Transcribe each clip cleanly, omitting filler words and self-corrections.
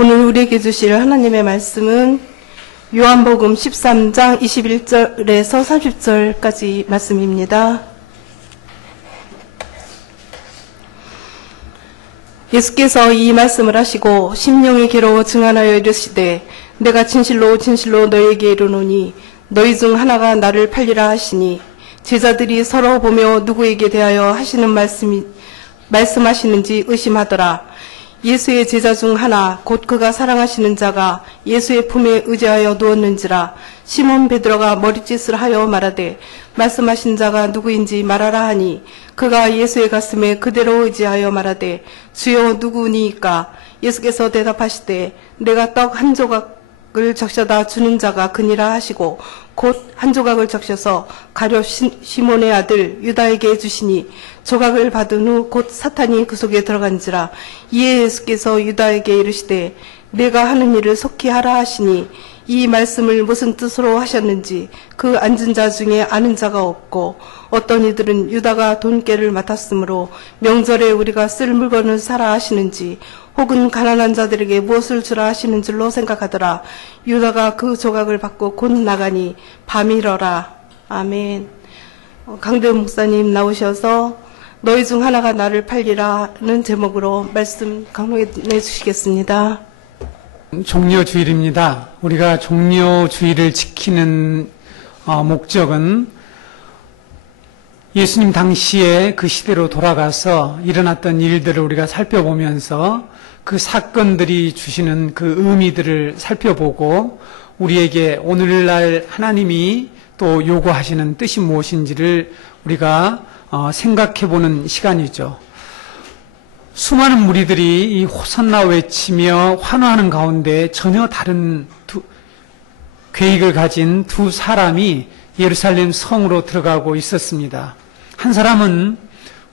오늘 우리에게 주실 하나님의 말씀은 요한복음 13장 21절에서 30절까지 말씀입니다. 예수께서 이 말씀을 하시고 심령이 괴로워 증언하여 이르시되 내가 진실로 진실로 너희에게 이르노니 너희 중 하나가 나를 팔리라 하시니 제자들이 서로 보며 누구에게 대하여 하시는 말씀하시는지 의심하더라. 예수의 제자 중 하나 곧 그가 사랑하시는 자가 예수의 품에 의지하여 누웠는지라. 시몬 베드로가 머리짓을 하여 말하되 말씀하신 자가 누구인지 말하라 하니 그가 예수의 가슴에 그대로 의지하여 말하되 주여 누구니이까? 예수께서 대답하시되 내가 떡 한 조각을 적셔다 주는 자가 그니라 하시고 곧 한 조각을 적셔서 가룟 시몬의 아들 유다에게 주시니 조각을 받은 후 곧 사탄이 그 속에 들어간지라. 이에 예수께서 유다에게 이르시되 내가 하는 일을 속히 하라 하시니 이 말씀을 무슨 뜻으로 하셨는지 그 앉은 자 중에 아는 자가 없고 어떤 이들은 유다가 돈깨를 맡았으므로 명절에 우리가 쓸 물건을 사라 하시는지 혹은 가난한 자들에게 무엇을 주라 하시는 줄로 생각하더라. 유다가 그 조각을 받고 곧 나가니 밤이러라. 아멘. 강대훈 목사님 나오셔서 너희 중 하나가 나를 팔리라는 제목으로 말씀 강론해 주시겠습니다. 종려주일입니다. 우리가 종려주일을 지키는 목적은 예수님 당시에 그 시대로 돌아가서 일어났던 일들을 우리가 살펴보면서 그 사건들이 주시는 그 의미들을 살펴보고 우리에게 오늘날 하나님이 또 요구하시는 뜻이 무엇인지를 우리가 생각해보는 시간이죠. 수많은 무리들이 이 호산나 외치며 환호하는 가운데 전혀 다른 계획을 가진 두 사람이 예루살렘 성으로 들어가고 있었습니다. 한 사람은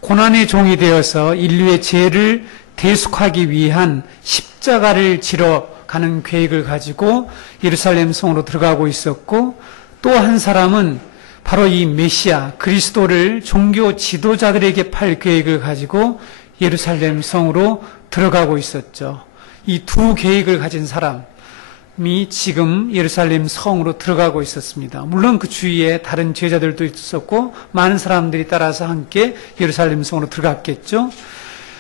고난의 종이 되어서 인류의 죄를 대속하기 위한 십자가를 지러 가는 계획을 가지고 예루살렘 성으로 들어가고 있었고, 또 한 사람은 바로 이 메시아 그리스도를 종교 지도자들에게 팔 계획을 가지고 예루살렘 성으로 들어가고 있었죠. 이 두 계획을 가진 사람이 지금 예루살렘 성으로 들어가고 있었습니다. 물론 그 주위에 다른 제자들도 있었고 많은 사람들이 따라서 함께 예루살렘 성으로 들어갔겠죠.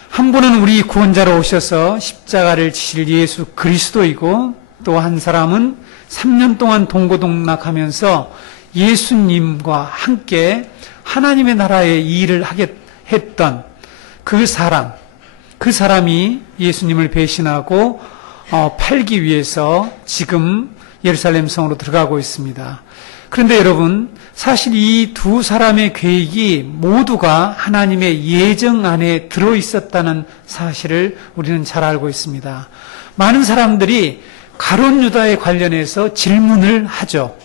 한 분은 우리 구원자로 오셔서 십자가를 지실 예수 그리스도이고, 또 한 사람은 3년 동안 동고동락하면서 예수님과 함께 하나님의 나라의 일을 했던 그 사람이 예수님을 배신하고 팔기 위해서 지금 예루살렘 성으로 들어가고 있습니다. 그런데 여러분, 사실 이 두 사람의 계획이 모두가 하나님의 예정 안에 들어있었다는 사실을 우리는 잘 알고 있습니다. 많은 사람들이 가룟 유다에 관련해서 질문을 하죠.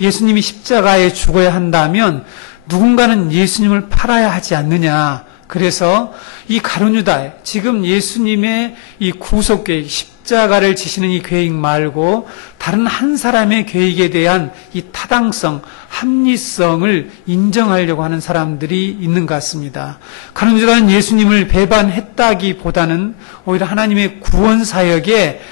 예수님이 십자가에 죽어야 한다면 누군가는 예수님을 팔아야 하지 않느냐. 그래서 이 가룟 유다, 지금 예수님의 이 구속 계획, 십자가를 지시는 이 계획 말고 다른 한 사람의 계획에 대한 이 타당성, 합리성을 인정하려고 하는 사람들이 있는 것 같습니다. 가룟 유다는 예수님을 배반했다기보다는 오히려 하나님의 구원 사역에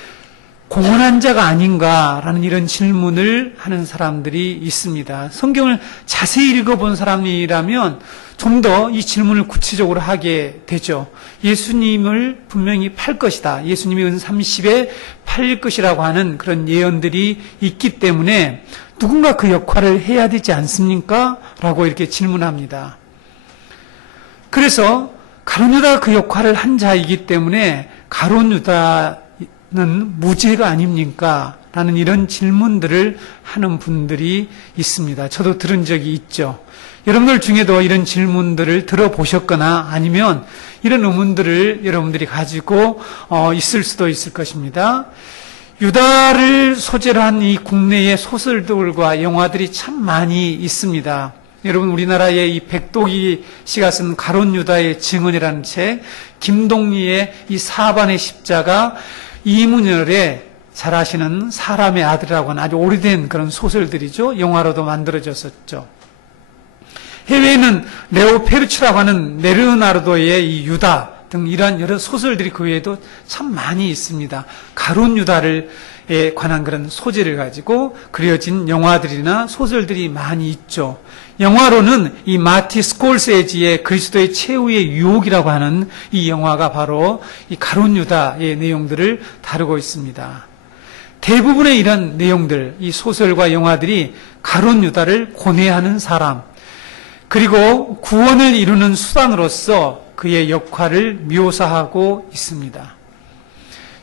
공헌한 자가 아닌가라는 이런 질문을 하는 사람들이 있습니다. 성경을 자세히 읽어본 사람이라면 좀 더 이 질문을 구체적으로 하게 되죠. 예수님을 분명히 팔 것이다. 예수님이 은 30에 팔릴 것이라고 하는 그런 예언들이 있기 때문에 누군가 그 역할을 해야 되지 않습니까? 라고 이렇게 질문합니다. 그래서 가룟 유다가 그 역할을 한 자이기 때문에 가룟 유다는 무죄가 아닙니까? 라는 이런 질문들을 하는 분들이 있습니다. 저도 들은 적이 있죠. 여러분들 중에도 이런 질문들을 들어보셨거나 아니면 이런 의문들을 여러분들이 가지고 있을 수도 있을 것입니다. 유다를 소재로 한 이 국내의 소설들과 영화들이 참 많이 있습니다. 여러분, 우리나라의 이 백도기 씨가 쓴 가룟 유다의 증언이라는 책, 김동리의 이 사반의 십자가, 이문열의 잘 아시는 사람의 아들이라고 하는 아주 오래된 그런 소설들이죠. 영화로도 만들어졌었죠. 해외에는 레오 페르치라고 하는 레오나르도의 이 유다, 등 이러한 여러 소설들이 그 외에도 참 많이 있습니다. 가룟 유다에 관한 그런 소재를 가지고 그려진 영화들이나 소설들이 많이 있죠. 영화로는 이 마티 스콜세지의 그리스도의 최후의 유혹이라고 하는 이 영화가 바로 이 가룟 유다의 내용들을 다루고 있습니다. 대부분의 이런 내용들, 이 소설과 영화들이 가룟 유다를 고뇌하는 사람, 그리고 구원을 이루는 수단으로서 그의 역할을 묘사하고 있습니다.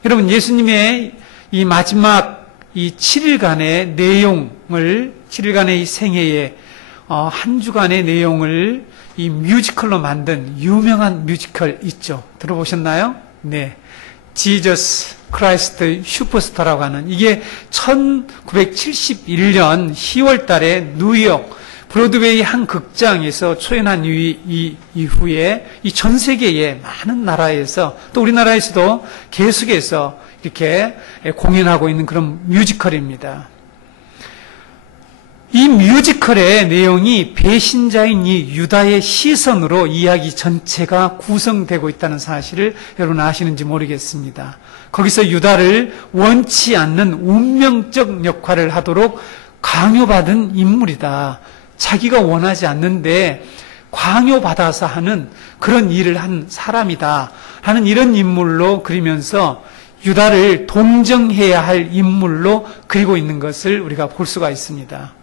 여러분, 예수님의 이 마지막 이 7일간의 내용을, 7일간의 이 생애의 한 주간의 내용을 이 뮤지컬로 만든 유명한 뮤지컬 있죠. 들어보셨나요? 네. 지저스 크라이스트 슈퍼스타라고 하는, 이게 1971년 10월 달에 뉴욕 브로드웨이 한 극장에서 초연한 이후에 이 전 세계의 많은 나라에서, 또 우리나라에서도 계속해서 이렇게 공연하고 있는 그런 뮤지컬입니다. 이 뮤지컬의 내용이 배신자인 이 유다의 시선으로 이야기 전체가 구성되고 있다는 사실을 여러분 아시는지 모르겠습니다. 거기서 유다를 원치 않는 운명적 역할을 하도록 강요받은 인물이다. 자기가 원하지 않는데 강요받아서 하는 그런 일을 한 사람이다 하는 이런 인물로 그리면서 유다를 동정해야 할 인물로 그리고 있는 것을 우리가 볼 수가 있습니다.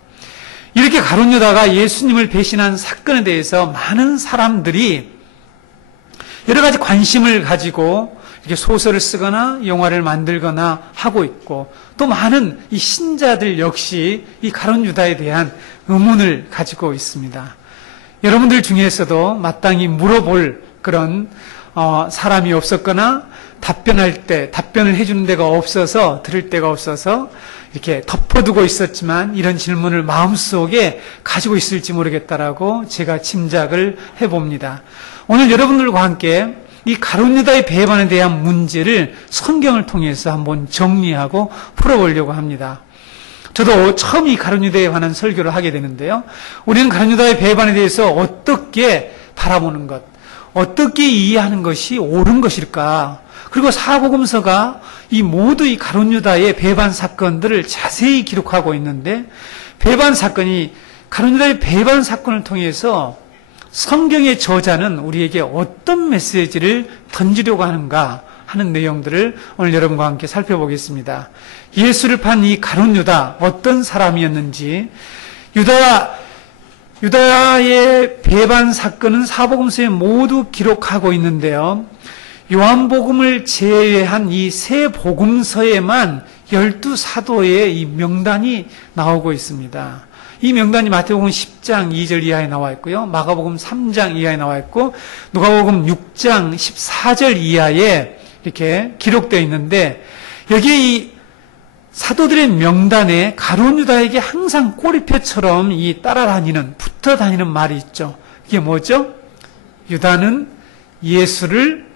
이렇게 가룟 유다가 예수님을 배신한 사건에 대해서 많은 사람들이 여러 가지 관심을 가지고 이렇게 소설을 쓰거나 영화를 만들거나 하고 있고, 또 많은 이 신자들 역시 이 가룟 유다에 대한 의문을 가지고 있습니다. 여러분들 중에서도 마땅히 물어볼 그런 사람이 없었거나 답변을 해주는 데가 없어서, 들을 데가 없어서 이렇게 덮어두고 있었지만 이런 질문을 마음속에 가지고 있을지 모르겠다라고 제가 짐작을 해봅니다. 오늘 여러분들과 함께 이 가룟 유다의 배반에 대한 문제를 성경을 통해서 한번 정리하고 풀어보려고 합니다. 저도 처음 이 가룟 유다에 관한 설교를 하게 되는데요. 우리는 가룟 유다의 배반에 대해서 어떻게 바라보는 것, 어떻게 이해하는 것이 옳은 것일까? 그리고 사복음서가 이 모두 이 가룟 유다의 배반 사건들을 자세히 기록하고 있는데, 배반 사건이, 가룟 유다의 배반 사건을 통해서 성경의 저자는 우리에게 어떤 메시지를 던지려고 하는가 하는 내용들을 오늘 여러분과 함께 살펴보겠습니다. 예수를 판 이 가룟 유다, 어떤 사람이었는지, 유다의 배반 사건은 사복음서에 모두 기록하고 있는데요. 요한복음을 제외한 이 세 복음서에만 12사도의 이 명단이 나오고 있습니다. 이 명단이 마태복음 10장 2절 이하에 나와 있고요. 마가복음 3장 이하에 나와 있고, 누가복음 6장 14절 이하에 이렇게 기록되어 있는데, 여기에 이 사도들의 명단에 가룟 유다에게 항상 꼬리표처럼 이 따라다니는, 붙어 다니는 말이 있죠. 이게 뭐죠? 유다는 예수를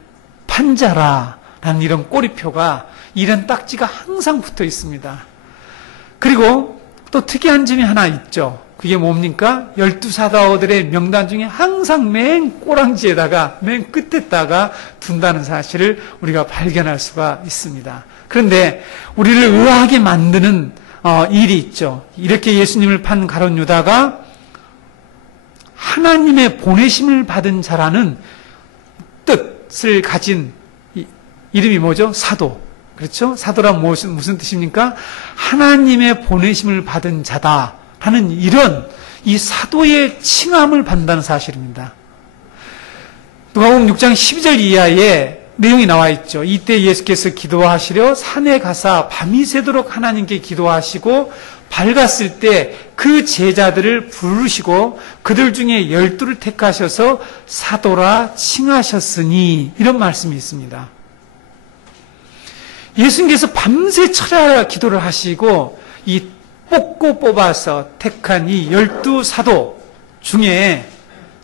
판자라 라는 이런 꼬리표가, 이런 딱지가 항상 붙어 있습니다. 그리고 또 특이한 점이 하나 있죠. 그게 뭡니까? 12사도들의 명단 중에 항상 맨 꼬랑지에다가, 맨 끝에다가 둔다는 사실을 우리가 발견할 수가 있습니다. 그런데 우리를 의아하게 만드는 일이 있죠. 이렇게 예수님을 판 가룟 유다가 하나님의 보내심을 받은 자라는 뜻을 가진 이름이 뭐죠? 사도. 그렇죠? 사도란 무슨 뜻입니까? 하나님의 보내심을 받은 자다 하는 이런 이 사도의 칭함을 받는다는 사실입니다. 누가복음 6장 12절 이하에 내용이 나와 있죠. 이때 예수께서 기도하시려 산에 가사 밤이 새도록 하나님께 기도하시고 밝았을 때 그 제자들을 부르시고 그들 중에 12를 택하셔서 사도라 칭하셨으니, 이런 말씀이 있습니다. 예수님께서 밤새 철야 기도를 하시고 이 뽑아서 택한 이 12사도 중에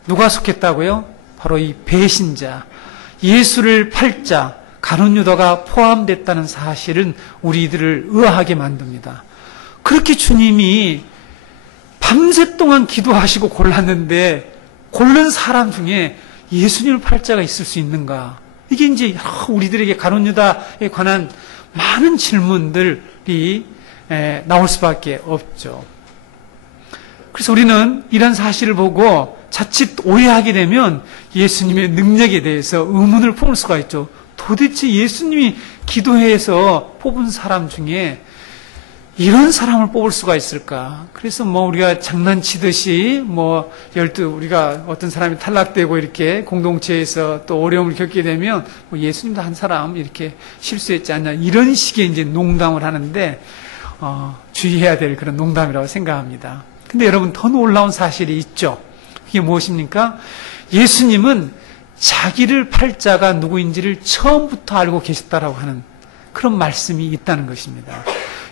누가 속했다고요? 바로 이 배신자, 예수를 팔자, 가룟 유다가 포함됐다는 사실은 우리들을 의아하게 만듭니다. 그렇게 주님이 밤새 동안 기도하시고 골랐는데, 고른 사람 중에 예수님을 팔 자가 있을 수 있는가? 이게 이제 우리들에게 가룟 유다에 관한 많은 질문들이 나올 수밖에 없죠. 그래서 우리는 이런 사실을 보고 자칫 오해하게 되면 예수님의 능력에 대해서 의문을 품을 수가 있죠. 도대체 예수님이 기도회에서 뽑은 사람 중에 이런 사람을 뽑을 수가 있을까? 그래서 우리가 장난치듯이 우리가 어떤 사람이 탈락되고 이렇게 공동체에서 또 어려움을 겪게 되면 예수님도 한 사람 이렇게 실수했지 않냐. 이런 식의 이제 농담을 하는데, 주의해야 될 그런 농담이라고 생각합니다. 근데 여러분, 더 놀라운 사실이 있죠. 그게 무엇입니까? 예수님은 자기를 팔자가 누구인지를 처음부터 알고 계셨다라고 하는 그런 말씀이 있다는 것입니다.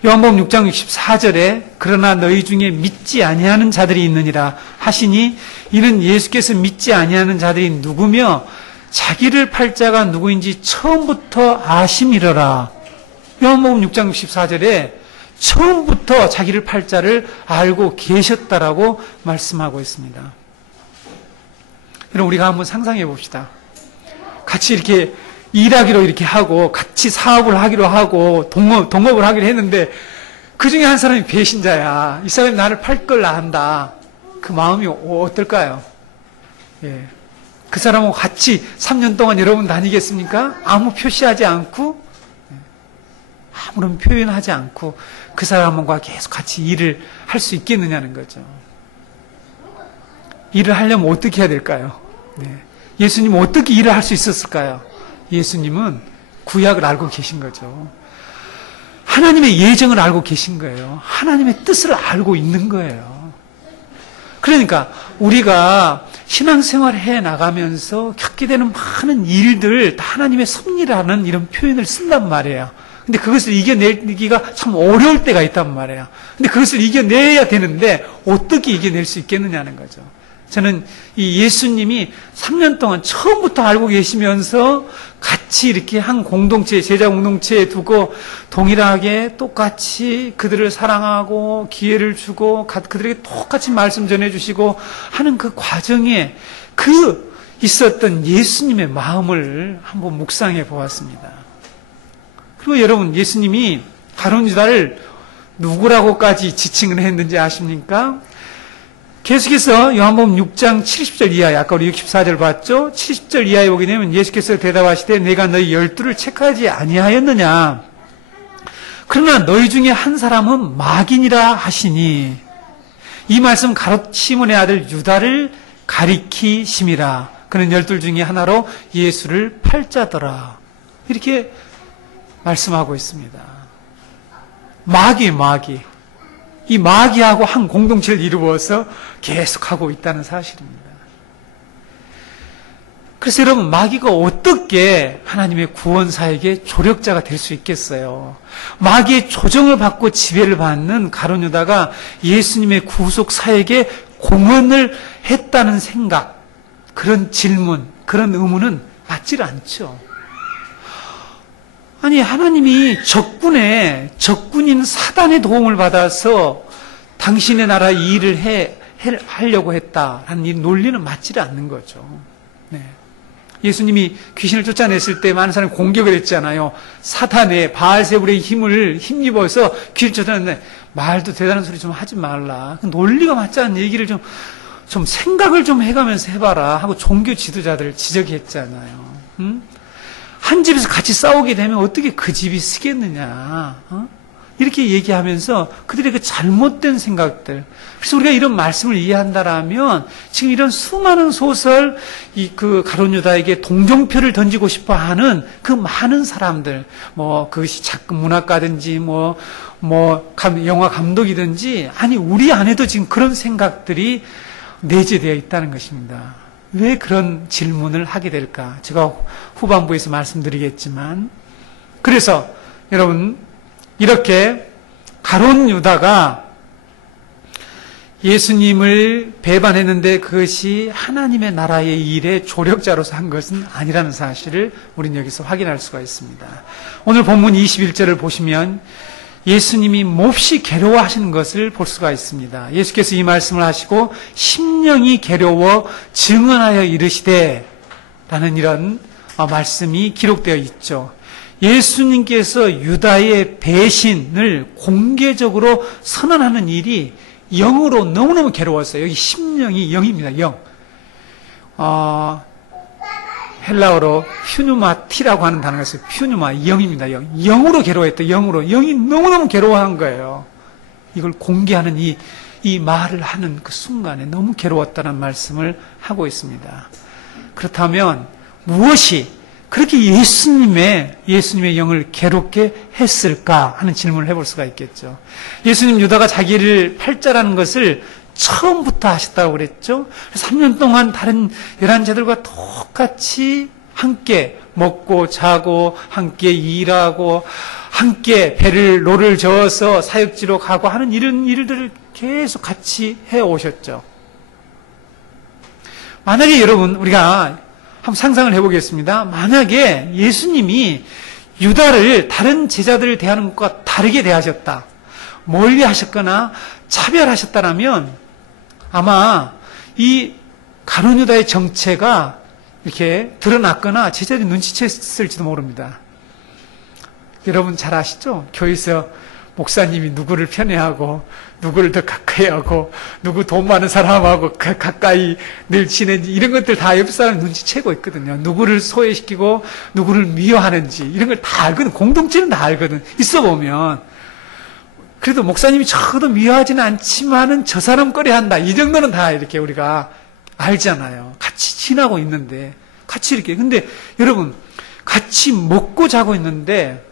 요한복음 6장 64절에 그러나 너희 중에 믿지 아니하는 자들이 있느니라 하시니 이는 예수께서 믿지 아니하는 자들이 누구며 자기를 팔자가 누구인지 처음부터 아심이러라. 요한복음 6장 64절에 처음부터 자기를 팔자를 알고 계셨다라고 말씀하고 있습니다. 여러분, 우리가 한번 상상해 봅시다. 같이 이렇게 일하기로 이렇게 하고 같이 사업을 하기로 하고 동업을 하기로 했는데 그 중에 한 사람이 배신자야. 이 사람이 나를 팔 걸 안다. 그 마음이 어떨까요? 예. 그 사람하고 같이 3년 동안 여러분 다니겠습니까? 아무 표시하지 않고 아무런 표현하지 않고 그 사람과 계속 같이 일을 할 수 있겠느냐는 거죠. 일을 하려면 어떻게 해야 될까요? 네. 예수님은 어떻게 일을 할 수 있었을까요? 예수님은 구약을 알고 계신 거죠. 하나님의 예정을 알고 계신 거예요. 하나님의 뜻을 알고 있는 거예요. 그러니까 우리가 신앙생활을 해 나가면서 겪게 되는 많은 일들, 다 하나님의 섭리라는 이런 표현을 쓴단 말이에요. 근데 그것을 이겨내기가 참 어려울 때가 있단 말이에요. 근데 그것을 이겨내야 되는데 어떻게 이겨낼 수 있겠느냐는 거죠. 저는 이 예수님이 3년 동안 처음부터 알고 계시면서 같이 이렇게 한 공동체, 제자 공동체에 두고 동일하게 똑같이 그들을 사랑하고 기회를 주고 그들에게 똑같이 말씀 전해주시고 하는 그 과정에 그 있었던 예수님의 마음을 한번 묵상해 보았습니다. 그리고 여러분, 예수님이 가룟 유다를 누구라고까지 지칭을 했는지 아십니까? 계속해서 요한복음 6장 70절 이하에, 아까 우리 64절 봤죠? 70절 이하에 보게 되면 예수께서 대답하시되 내가 너희 12를 책하지 아니하였느냐? 그러나 너희 중에 한 사람은 마귀니라 하시니 이 말씀 가롯 시몬의 아들 유다를 가리키심이라. 그는 12 중에 하나로 예수를 팔자더라. 이렇게 말씀하고 있습니다. 마귀. 이 마귀하고 한 공동체를 이루어서 계속하고 있다는 사실입니다. 그래서 여러분, 마귀가 어떻게 하나님의 구원사에게 조력자가 될 수 있겠어요? 마귀의 조정을 받고 지배를 받는 가룟 유다가 예수님의 구속사에게 공헌을 했다는 생각, 그런 질문, 그런 의문은 맞질 않죠. 아니, 하나님이 적군인 사단의 도움을 받아서 당신의 나라 이 일을 하려고 했다라는 이 논리는 맞지 않는 거죠. 네. 예수님이 귀신을 쫓아냈을 때 많은 사람이 공격을 했잖아요. 사탄의 바알세불의 힘을 힘입어서 귀를 쫓아냈는데 말도 대단한 소리 좀 하지 말라. 논리가 맞지 않는 얘기를 좀 생각을 좀 해가면서 해봐라 하고 종교 지도자들을 지적했잖아요. 한 집에서 같이 싸우게 되면 어떻게 그 집이 쓰겠느냐. 이렇게 얘기하면서 그들의 그 잘못된 생각들. 그래서 우리가 이런 말씀을 이해한다라면 지금 이런 수많은 소설, 그 가룟 유다에게 동정표를 던지고 싶어 하는 그 많은 사람들, 그것이 문학가든지 영화 감독이든지, 아니, 우리 안에도 지금 그런 생각들이 내재되어 있다는 것입니다. 왜 그런 질문을 하게 될까? 제가 후반부에서 말씀드리겠지만, 그래서 여러분, 이렇게 가룟 유다가 예수님을 배반했는데 그것이 하나님의 나라의 일의 조력자로서 한 것은 아니라는 사실을 우리는 여기서 확인할 수가 있습니다. 오늘 본문 21절을 보시면 예수님이 몹시 괴로워하시는 것을 볼 수가 있습니다. 예수께서 이 말씀을 하시고 심령이 괴로워 증언하여 이르시되 라는 이런 말씀이 기록되어 있죠. 예수님께서 유다의 배신을 공개적으로 선언하는 일이 영으로 너무너무 괴로웠어요. 여기 심령이 영입니다. 영. 헬라어로 퓨누마티라고 하는 단어가 있어요. 퓨누마, 영입니다. 영. 영으로 괴로워했다. 영으로. 영이 너무너무 괴로워한 거예요. 이걸 공개하는 이 말을 하는 그 순간에 너무 괴로웠다는 말씀을 하고 있습니다. 그렇다면 무엇이 그렇게 예수님의 영을 괴롭게 했을까 하는 질문을 해볼 수가 있겠죠. 예수님 유다가 자기를 팔자라는 것을 처음부터 하셨다고 그랬죠. 3년 동안 다른 11제들과 똑같이 함께 먹고 자고 함께 일하고 함께 노를 저어서 사역지로 가고 하는 이런 일들을 계속 같이 해오셨죠. 만약에 여러분 우리가 한번 상상을 해보겠습니다. 만약에 예수님이 유다를 다른 제자들을 대하는 것과 다르게 대하셨다, 멀리하셨거나 차별하셨다라면 아마 이 가룟 유다의 정체가 이렇게 드러났거나 제자들이 눈치챘을지도 모릅니다. 여러분 잘 아시죠? 교회에서 목사님이 누구를 편애하고 누구를 더 가까이 하고 누구 돈 많은 사람하고 가까이 늘 지낸지 이런 것들 다 옆 사람 눈치채고 있거든요. 누구를 소외시키고 누구를 미워하는지 이런 걸 다 알거든. 공동체는 다 알거든. 있어 보면. 그래도 목사님이 저도 미워하지는 않지만은 저 사람 꺼려한다. 이 정도는 다 이렇게 우리가 알잖아요. 같이 지나고 있는데 같이 이렇게. 근데 여러분 같이 먹고 자고 있는데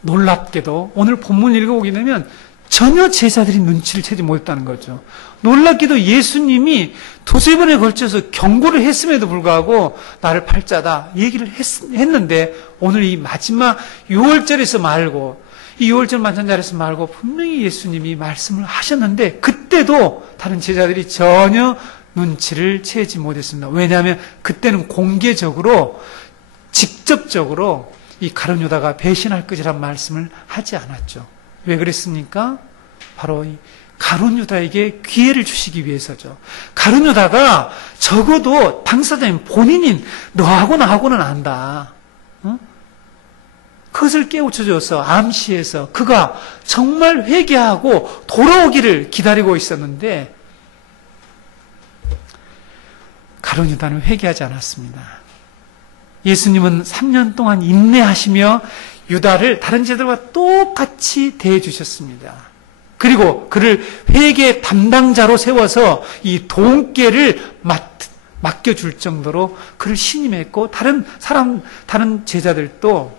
놀랍게도 오늘 본문 읽어보게 되면 전혀 제자들이 눈치를 채지 못했다는 거죠. 놀랍게도 예수님이 두세 번에 걸쳐서 경고를 했음에도 불구하고 나를 팔자다 얘기를 했는데 오늘 이 마지막 6월절에서 말고 이 6월절 만찬자리에서 말고 분명히 예수님이 말씀을 하셨는데 그때도 다른 제자들이 전혀 눈치를 채지 못했습니다. 왜냐하면 그때는 공개적으로 직접적으로 이 가룟 유다가 배신할 것이란 말씀을 하지 않았죠. 왜 그랬습니까? 바로 이 가룟 유다에게 기회를 주시기 위해서죠. 가룟 유다가 적어도 당사자인 본인인 너하고 나하고는 안다. 어? 그것을 깨우쳐줘서 암시해서 그가 정말 회개하고 돌아오기를 기다리고 있었는데 가룟 유다는 회개하지 않았습니다. 예수님은 3년 동안 인내하시며 유다를 다른 제자들과 똑같이 대해 주셨습니다. 그리고 그를 회개 담당자로 세워서 이 돈깨를 맡겨줄 정도로 그를 신임했고 다른 제자들도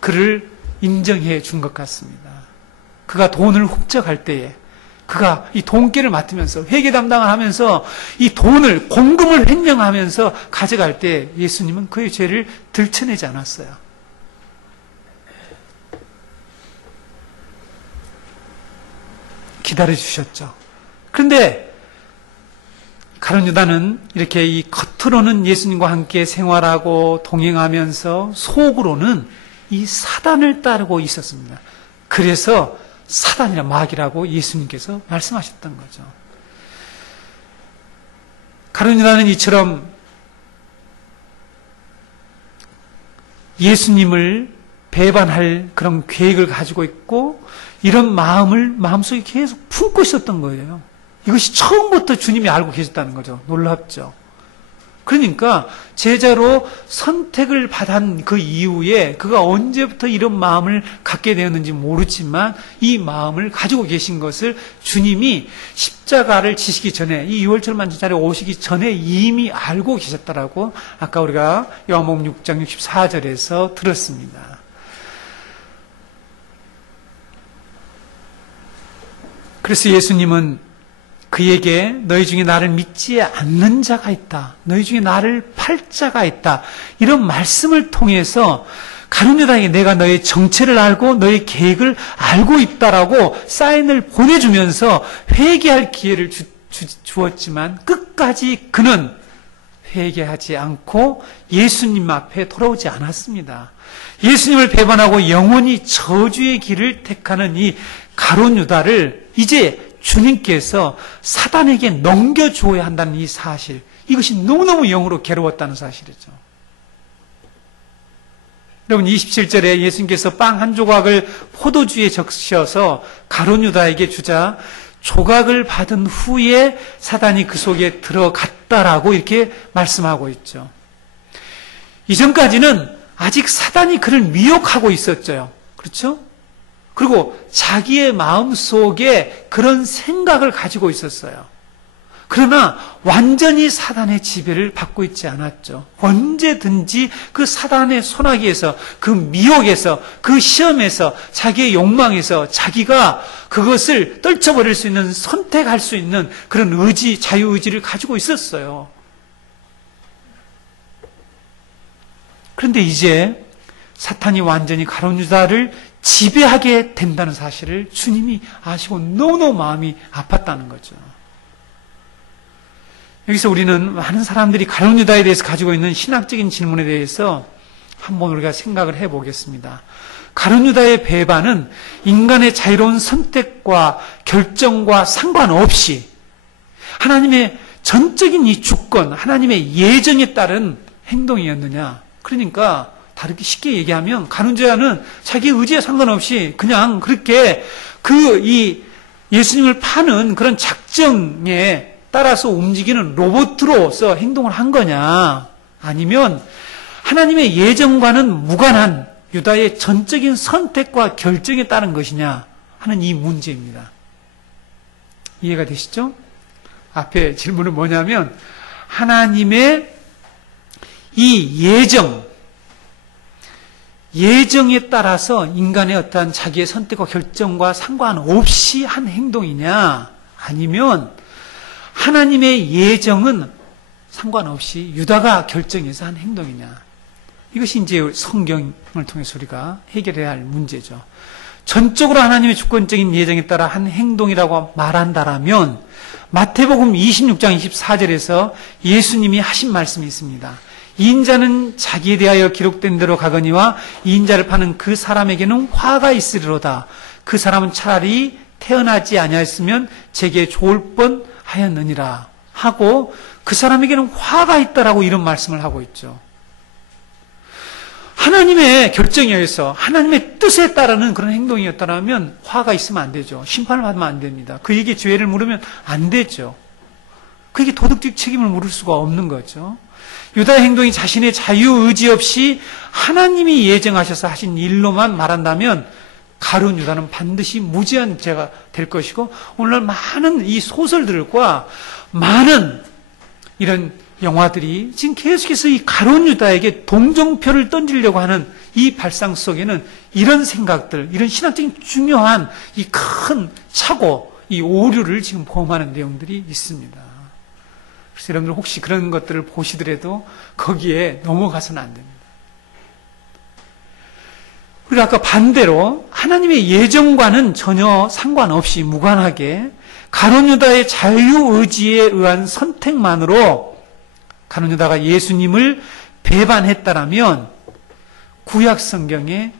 그를 인정해 준 것 같습니다. 그가 돈을 훔쳐갈 때에 그가 이 돈깨를 맡으면서 회계 담당을 하면서 이 돈을 공금을 횡령하면서 가져갈 때 예수님은 그의 죄를 들춰내지 않았어요. 기다려주셨죠. 그런데 가룟 유다는 이렇게 이 겉으로는 예수님과 함께 생활하고 동행하면서 속으로는 이 사단을 따르고 있었습니다. 그래서 사단이나 마귀라고 예수님께서 말씀하셨던 거죠. 가룟 유다는 이처럼 예수님을 배반할 그런 계획을 가지고 있고 이런 마음을 마음속에 계속 품고 있었던 거예요. 이것이 처음부터 주님이 알고 계셨다는 거죠. 놀랍죠. 그러니까 제자로 선택을 받은 그 이후에 그가 언제부터 이런 마음을 갖게 되었는지 모르지만 이 마음을 가지고 계신 것을 주님이 십자가를 지시기 전에 이 6월절 만찬자리에 오시기 전에 이미 알고 계셨다라고 아까 우리가 요한복음 6장 64절에서 들었습니다. 그래서 예수님은 그에게 너희 중에 나를 믿지 않는 자가 있다. 너희 중에 나를 팔 자가 있다. 이런 말씀을 통해서 가룟 유다에게 내가 너의 정체를 알고 너의 계획을 알고 있다라고 사인을 보내주면서 회개할 기회를 주었지만 끝까지 그는 회개하지 않고 예수님 앞에 돌아오지 않았습니다. 예수님을 배반하고 영원히 저주의 길을 택하는 이 가룟 유다를 이제 주님께서 사단에게 넘겨주어야 한다는 이 사실, 이것이 너무너무 영으로 괴로웠다는 사실이죠. 여러분 27절에 예수님께서 빵 한 조각을 포도주에 적셔서 가룟 유다에게 주자 조각을 받은 후에 사단이 그 속에 들어갔다라고 이렇게 말씀하고 있죠. 이전까지는 아직 사단이 그를 미혹하고 있었죠. 그렇죠? 그리고 자기의 마음속에 그런 생각을 가지고 있었어요. 그러나 완전히 사단의 지배를 받고 있지 않았죠. 언제든지 그 사단의 소나기에서, 그 미혹에서, 그 시험에서, 자기의 욕망에서 자기가 그것을 떨쳐버릴 수 있는, 선택할 수 있는 그런 의지, 자유의지를 가지고 있었어요. 그런데 이제 사탄이 완전히 가룟 유다를 지배하게 된다는 사실을 주님이 아시고 너무너무 마음이 아팠다는 거죠. 여기서 우리는 많은 사람들이 가룟 유다에 대해서 가지고 있는 신학적인 질문에 대해서 한번 우리가 생각을 해보겠습니다. 가룟 유다의 배반은 인간의 자유로운 선택과 결정과 상관없이 하나님의 전적인 이 주권, 하나님의 예정에 따른 행동이었느냐. 그러니까 다르게 쉽게 얘기하면 가룟 유다는 자기 의지에 상관없이 그냥 그렇게 이 예수님을 파는 그런 작정에 따라서 움직이는 로봇으로서 행동을 한 거냐, 아니면 하나님의 예정과는 무관한 유다의 전적인 선택과 결정에 따른 것이냐 하는 이 문제입니다. 이해가 되시죠? 앞에 질문은 뭐냐면 하나님의 이 예정에 따라서 인간의 어떠한 자기의 선택과 결정과 상관없이 한 행동이냐, 아니면 하나님의 예정은 상관없이 유다가 결정해서 한 행동이냐. 이것이 이제 성경을 통해서 우리가 해결해야 할 문제죠. 전적으로 하나님의 주권적인 예정에 따라 한 행동이라고 말한다라면 마태복음 26장 24절에서 예수님이 하신 말씀이 있습니다. 이인자는 자기에 대하여 기록된 대로 가거니와 이인자를 파는 그 사람에게는 화가 있으리로다. 그 사람은 차라리 태어나지 아니하였으면 제게 좋을 뻔 하였느니라 하고 그 사람에게는 화가 있다라고 이런 말씀을 하고 있죠. 하나님의 결정에 의해서 하나님의 뜻에 따르는 그런 행동이었다면 화가 있으면 안 되죠. 심판을 받으면 안 됩니다. 그에게 죄를 물으면 안 되죠. 그에게 도덕적 책임을 물을 수가 없는 거죠. 유다의 행동이 자신의 자유의지 없이 하나님이 예정하셔서 하신 일로만 말한다면 가룟 유다는 반드시 무죄한 죄가 될 것이고, 오늘날 많은 이 소설들과 많은 이런 영화들이 지금 계속해서 이 가룟 유다에게 동정표를 던지려고 하는 이 발상 속에는 이런 생각들, 이런 신학적인 중요한 이 큰 착오, 이 오류를 지금 포함하는 내용들이 있습니다. 그래서 여러분들 혹시 그런 것들을 보시더라도 거기에 넘어가서는 안 됩니다. 그리고 아까 반대로 하나님의 예정과는 전혀 상관없이 무관하게 가룟 유다의 자유의지에 의한 선택만으로 가룟 유다가 예수님을 배반했다라면 구약 성경에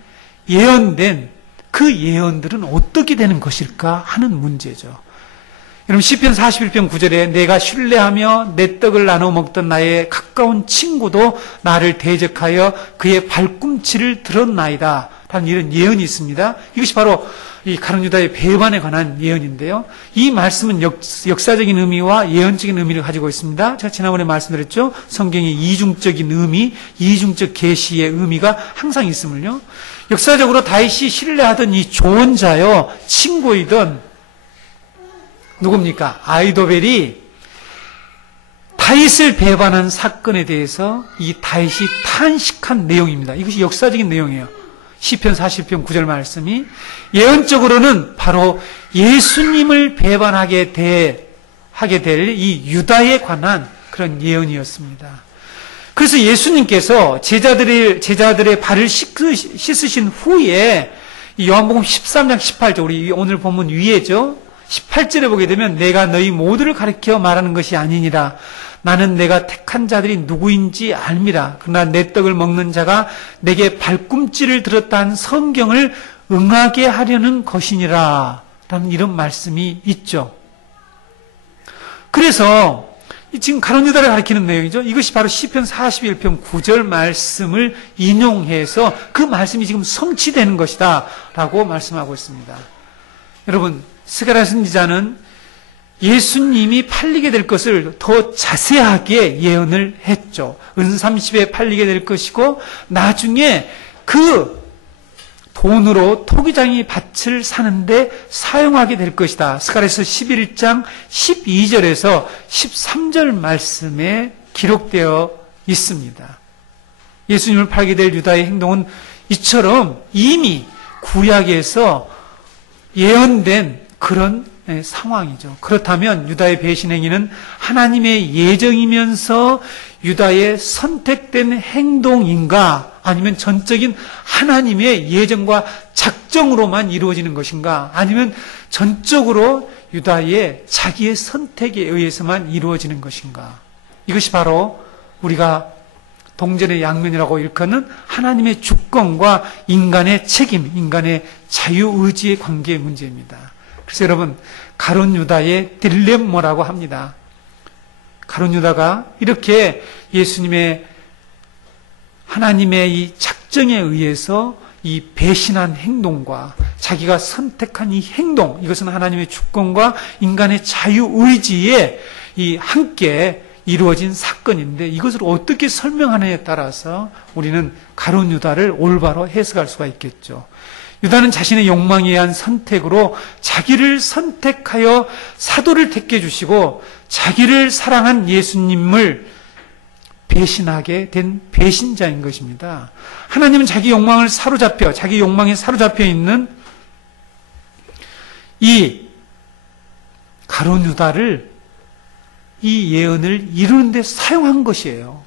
예언된 그 예언들은 어떻게 되는 것일까 하는 문제죠. 여러분 시편 41편 9절에 내가 신뢰하며 내 떡을 나눠 먹던 나의 가까운 친구도 나를 대적하여 그의 발꿈치를 들었나이다 라는 이런 예언이 있습니다. 이것이 바로 이 가룟 유다의 배반에 관한 예언인데요. 이 말씀은 역사적인 의미와 예언적인 의미를 가지고 있습니다. 제가 지난번에 말씀드렸죠. 성경의 이중적인 의미, 이중적 계시의 의미가 항상 있음을요. 역사적으로 다윗이 신뢰하던 이 조언자요, 친구이던 누굽니까? 아이도벨이 다윗을 배반한 사건에 대해서 이 다윗이 탄식한 내용입니다. 이것이 역사적인 내용이에요. 시편 40편 9절 말씀이 예언적으로는 바로 예수님을 배반하게 될 이 유다에 관한 그런 예언이었습니다. 그래서 예수님께서 제자들의 발을 씻으신 후에 요한복음 13장 18절, 우리 오늘 본문 위에죠. 18절에 보게 되면 내가 너희 모두를 가리켜 말하는 것이 아니니라. 나는 내가 택한 자들이 누구인지 알미라. 그러나 내 떡을 먹는 자가 내게 발꿈치를 들었다 한 성경을 응하게 하려는 것이니라. 라는 이런 말씀이 있죠. 그래서 지금 가룟 유다를 가리키는 내용이죠. 이것이 바로 시편 41편 9절 말씀을 인용해서 그 말씀이 지금 성취되는 것이다 라고 말씀하고 있습니다. 여러분, 스가랴 선지자는 예수님이 팔리게 될 것을 더 자세하게 예언을 했죠. 은 30에 팔리게 될 것이고 나중에 그 돈으로 토기장이 밭을 사는데 사용하게 될 것이다. 스가랴서 11장 12절에서 13절 말씀에 기록되어 있습니다. 예수님을 팔게 될 유다의 행동은 이처럼 이미 구약에서 예언된 그런 상황이죠. 그렇다면 유다의 배신 행위는 하나님의 예정이면서 유다의 선택된 행동인가? 아니면 전적인 하나님의 예정과 작정으로만 이루어지는 것인가? 아니면 전적으로 유다의 자기의 선택에 의해서만 이루어지는 것인가? 이것이 바로 우리가 동전의 양면이라고 일컫는 하나님의 주권과 인간의 책임, 인간의 자유의지의 관계의 문제입니다. 그래서 여러분, 가룟 유다의 딜레마라고 합니다. 가룟 유다가 이렇게 예수님의 하나님의 이 작정에 의해서 이 배신한 행동과 자기가 선택한 이 행동, 이것은 하나님의 주권과 인간의 자유의지에 이 함께 이루어진 사건인데 이것을 어떻게 설명하느냐에 따라서 우리는 가룟 유다를 올바로 해석할 수가 있겠죠. 유다는 자신의 욕망에 의한 선택으로 자기를 선택하여 사도를 택해 주시고 자기를 사랑한 예수님을 배신하게 된 배신자인 것입니다. 하나님은 자기 욕망을 사로잡혀, 자기 욕망에 사로잡혀 있는 이 가룟 유다를 이 예언을 이루는 데 사용한 것이에요.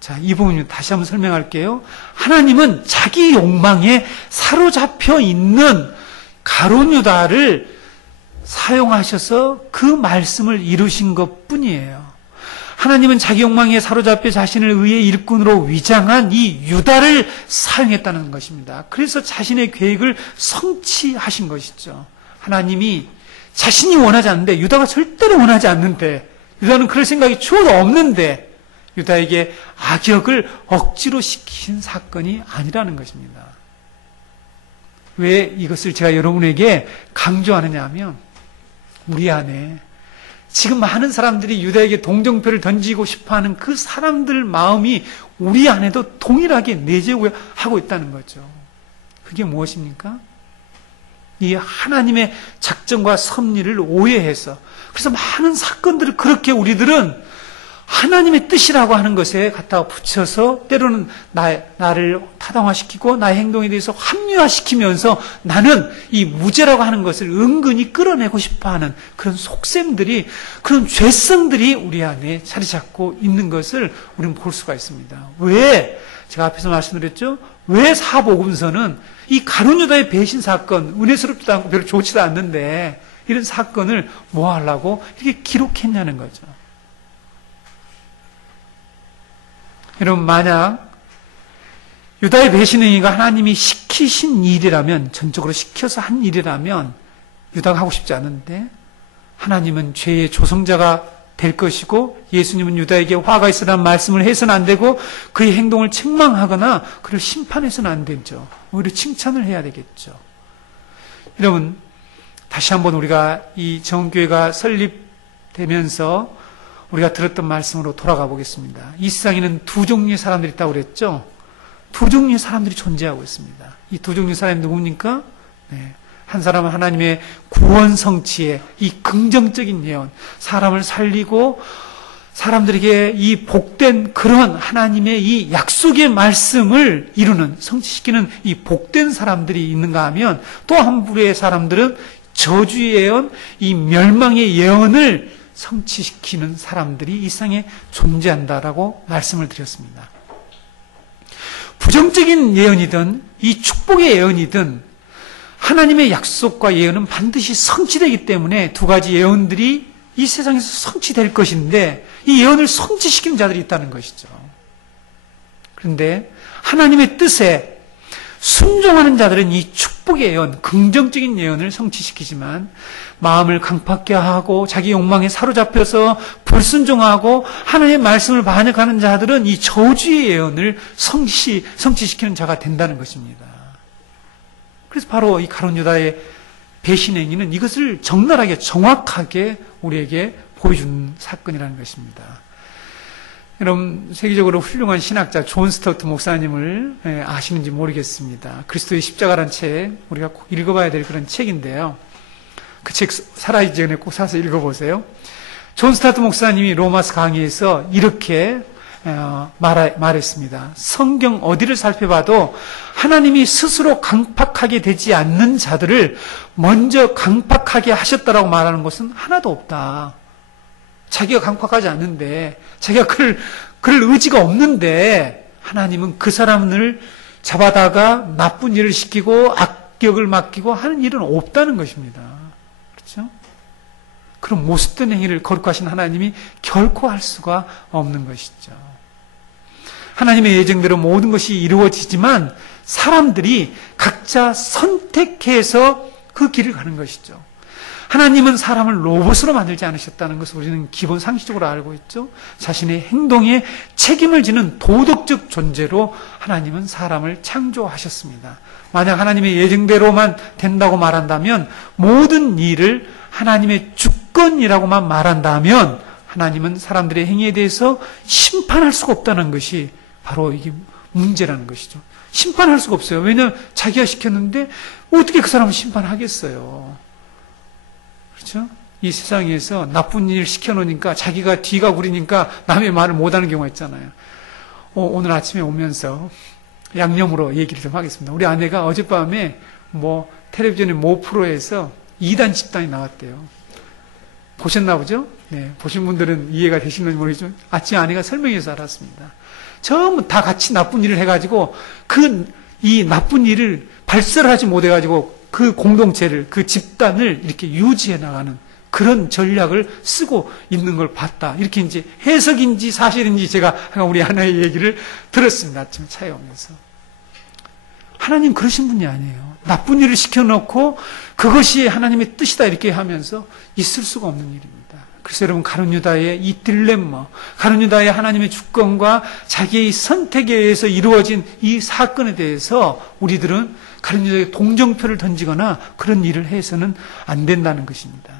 자, 이 부분 다시 한번 설명할게요. 하나님은 자기 욕망에 사로잡혀 있는 가룟 유다를 사용하셔서 그 말씀을 이루신 것 뿐이에요. 하나님은 자기 욕망에 사로잡혀 자신을 의의 일꾼으로 위장한 이 유다를 사용했다는 것입니다. 그래서 자신의 계획을 성취하신 것이죠. 하나님이 자신이 원하지 않는데, 유다가 절대로 원하지 않는데, 유다는 그럴 생각이 추호도 없는데 유다에게 악역을 억지로 시킨 사건이 아니라는 것입니다. 왜 이것을 제가 여러분에게 강조하느냐 하면 우리 안에 지금 많은 사람들이 유다에게 동정표를 던지고 싶어하는 그 사람들 마음이 우리 안에도 동일하게 내재하고 있다는 거죠. 그게 무엇입니까? 이 하나님의 작정과 섭리를 오해해서, 그래서 많은 사건들을 그렇게 우리들은 하나님의 뜻이라고 하는 것에 갖다가 붙여서 때로는 나를 타당화시키고 나의 행동에 대해서 합리화시키면서 나는 이 무죄라고 하는 것을 은근히 끌어내고 싶어하는 그런 속셈들이, 그런 죄성들이 우리 안에 자리 잡고 있는 것을 우리는 볼 수가 있습니다. 왜? 제가 앞에서 말씀드렸죠? 왜 사복음서는 이 가룟 유다의 배신 사건, 은혜스럽지도 않고 별로 좋지도 않는데 이런 사건을 뭐 하려고 이렇게 기록했냐는 거죠. 여러분, 만약 유다의 배신 행위가 하나님이 시키신 일이라면, 전적으로 시켜서 한 일이라면 유다가 하고 싶지 않은데 하나님은 죄의 조성자가 될 것이고 예수님은 유다에게 화가 있으라는 말씀을 해서는 안 되고 그의 행동을 책망하거나 그를 심판해서는 안 되죠. 오히려 칭찬을 해야 되겠죠. 여러분, 다시 한번 우리가 이 정교회가 설립되면서 우리가 들었던 말씀으로 돌아가 보겠습니다. 이 세상에는 두 종류의 사람들이 있다고 그랬죠. 두 종류의 사람들이 존재하고 있습니다. 이 두 종류의 사람이 누굽니까? 네. 한 사람은 하나님의 구원 성취의 이 긍정적인 예언, 사람을 살리고 사람들에게 이 복된 그런 하나님의 이 약속의 말씀을 이루는, 성취시키는 이 복된 사람들이 있는가 하면, 또 한 부류의 사람들은 저주의 예언, 이 멸망의 예언을 성취시키는 사람들이 이 세상에 존재한다라고 말씀을 드렸습니다. 부정적인 예언이든 이 축복의 예언이든 하나님의 약속과 예언은 반드시 성취되기 때문에 두 가지 예언들이 이 세상에서 성취될 것인데 이 예언을 성취시키는 자들이 있다는 것이죠. 그런데 하나님의 뜻에 순종하는 자들은 이 축복의 예언, 긍정적인 예언을 성취시키지만 마음을 강팍게 하고 자기 욕망에 사로잡혀서 불순종하고 하나님의 말씀을 반역하는 자들은 이 저주의 예언을 성취시키는 자가 된다는 것입니다. 그래서 바로 이 가룟 유다의 배신 행위는 이것을 적나라하게 정확하게 우리에게 보여준 사건이라는 것입니다. 여러분, 세계적으로 훌륭한 신학자 존 스토트 목사님을 아시는지 모르겠습니다. 그리스도의 십자가란 책, 우리가 꼭 읽어봐야 될 그런 책인데요. 그 책 살아있기 전에 꼭 사서 읽어보세요. 존 스토트 목사님이 로마서 강의에서 이렇게 말했습니다. 성경 어디를 살펴봐도 하나님이 스스로 강팍하게 되지 않는 자들을 먼저 강팍하게 하셨다라고 말하는 것은 하나도 없다. 자기가 강팍하지 않는데, 자기가 그럴 의지가 없는데 하나님은 그 사람을 잡아다가 나쁜 일을 시키고 악격을 맡기고 하는 일은 없다는 것입니다. 그렇죠? 그런 모습된 행위를 거룩하신 하나님이 결코 할 수가 없는 것이죠. 하나님의 예정대로 모든 것이 이루어지지만 사람들이 각자 선택해서 그 길을 가는 것이죠. 하나님은 사람을 로봇으로 만들지 않으셨다는 것을 우리는 기본 상식적으로 알고 있죠. 자신의 행동에 책임을 지는 도덕적 존재로 하나님은 사람을 창조하셨습니다. 만약 하나님의 예정대로만 된다고 말한다면, 모든 일을 하나님의 주권이라고만 말한다면 하나님은 사람들의 행위에 대해서 심판할 수가 없다는 것이 바로 이게 문제라는 것이죠. 심판할 수가 없어요. 왜냐하면 자기가 시켰는데 어떻게 그 사람을 심판하겠어요. 그렇죠? 이 세상에서 나쁜 일 시켜놓으니까 자기가 뒤가 구리니까 남의 말을 못하는 경우가 있잖아요. 오늘 아침에 오면서 양념으로 얘기를 좀 하겠습니다. 우리 아내가 어젯밤에 텔레비전의 모 프로에서 2단 집단이 나왔대요. 보셨나 보죠? 네, 보신 분들은 이해가 되시는지 모르겠지만 아침에 아내가 설명해서 알았습니다. 전부 다 같이 나쁜 일을 해가지고 이 나쁜 일을 발설하지 못해가지고 그 공동체를, 그 집단을 이렇게 유지해 나가는 그런 전략을 쓰고 있는 걸 봤다. 이렇게 이제 해석인지 사실인지 제가 우리 아내의 얘기를 들었습니다. 아침 차에 오면서. 하나님 그러신 분이 아니에요. 나쁜 일을 시켜놓고 그것이 하나님의 뜻이다 이렇게 하면서 있을 수가 없는 일입니다. 그래서 여러분, 가룟 유다의 이 딜레마, 가룟 유다의 하나님의 주권과 자기의 선택에 의해서 이루어진 이 사건에 대해서 우리들은 가룟 유다에게 동정표를 던지거나 그런 일을 해서는 안 된다는 것입니다.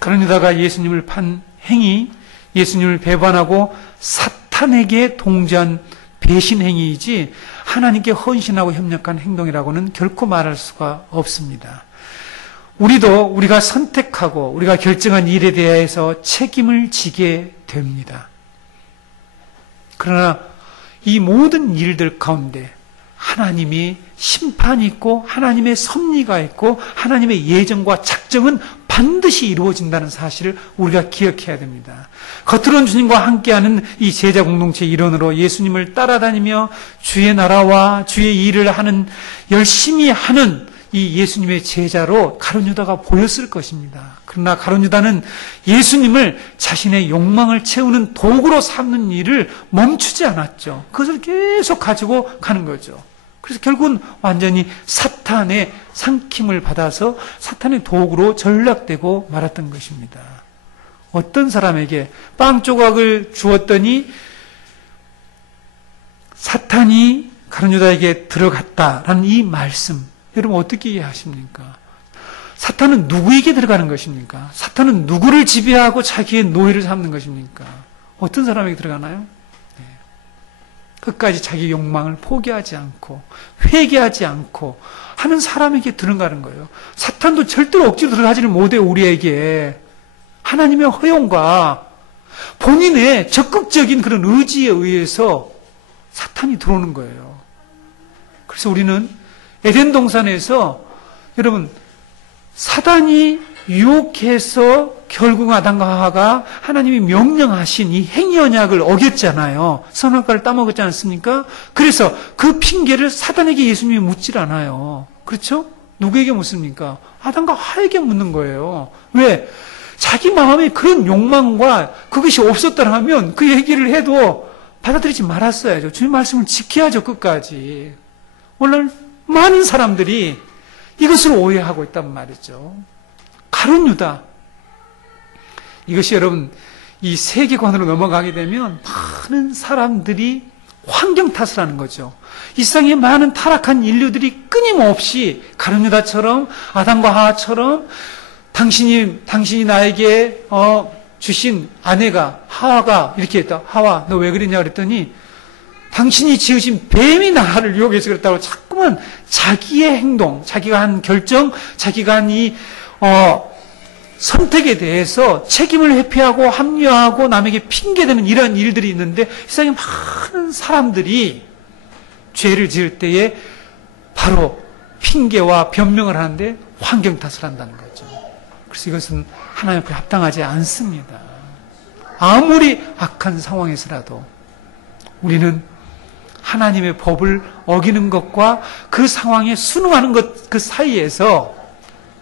가룟 유다가 예수님을 판 행위, 예수님을 배반하고 사탄에게 동조한 배신 행위이지 하나님께 헌신하고 협력한 행동이라고는 결코 말할 수가 없습니다. 우리가 선택하고 우리가 결정한 일에 대해서 책임을 지게 됩니다. 그러나 이 모든 일들 가운데 하나님이 심판이 있고 하나님의 섭리가 있고 하나님의 예정과 작정은 반드시 이루어진다는 사실을 우리가 기억해야 됩니다. 겉으로는 주님과 함께하는 이 제자 공동체의 일원으로 예수님을 따라다니며 주의 나라와 주의 일을 열심히 하는 이 예수님의 제자로 가룟 유다가 보였을 것입니다. 그러나 가룟 유다는 예수님을 자신의 욕망을 채우는 도구로 삼는 일을 멈추지 않았죠. 그것을 계속 가지고 가는 거죠. 그래서 결국은 완전히 사탄의 삼킴을 받아서 사탄의 도구로 전락되고 말았던 것입니다. 어떤 사람에게 빵 조각을 주었더니 사탄이 가룟 유다에게 들어갔다라는 이 말씀, 여러분 어떻게 이해하십니까? 사탄은 누구에게 들어가는 것입니까? 사탄은 누구를 지배하고 자기의 노예를 삼는 것입니까? 어떤 사람에게 들어가나요? 네. 끝까지 자기 욕망을 포기하지 않고 회개하지 않고 하는 사람에게 들어가는 거예요. 사탄도 절대로 억지로 들어가지를 못해요. 우리에게 하나님의 허용과 본인의 적극적인 그런 의지에 의해서 사탄이 들어오는 거예요. 그래서 우리는 에덴 동산에서 여러분 사단이 유혹해서 결국 아담과 하와가 하나님이 명령하신 이 행위 언약을 어겼잖아요. 선악과를 따먹었지 않습니까? 그래서 그 핑계를 사단에게 예수님이 묻질 않아요. 그렇죠? 누구에게 묻습니까? 아담과 하와에게 묻는 거예요. 왜? 자기 마음에 그런 욕망과 그것이 없었더라면 그 얘기를 해도 받아들이지 말았어야죠. 주님 말씀을 지켜야죠, 끝까지. 오늘 많은 사람들이 이것을 오해하고 있단 말이죠. 가룟 유다. 이것이 여러분, 이 세계관으로 넘어가게 되면 많은 사람들이 환경 탓을 하는 거죠. 이 세상에 많은 타락한 인류들이 끊임없이 가룟 유다처럼, 아담과 하와처럼 당신이 나에게 주신 아내가 하와가 이렇게 했다. 하와, 너 왜 그랬냐 그랬더니 당신이 지으신 뱀이 나를 유혹해서 그랬다고 자꾸만 자기의 행동, 자기가 한 결정, 자기가 한 선택에 대해서 책임을 회피하고 합리화하고 남에게 핑계대는 이런 일들이 있는데 세상에 많은 사람들이 죄를 지을 때에 바로 핑계와 변명을 하는데 환경 탓을 한다는 거죠. 그래서 이것은 하나님 앞에 합당하지 않습니다. 아무리 악한 상황에서라도 우리는 하나님의 법을 어기는 것과 그 상황에 순응하는 것 그 사이에서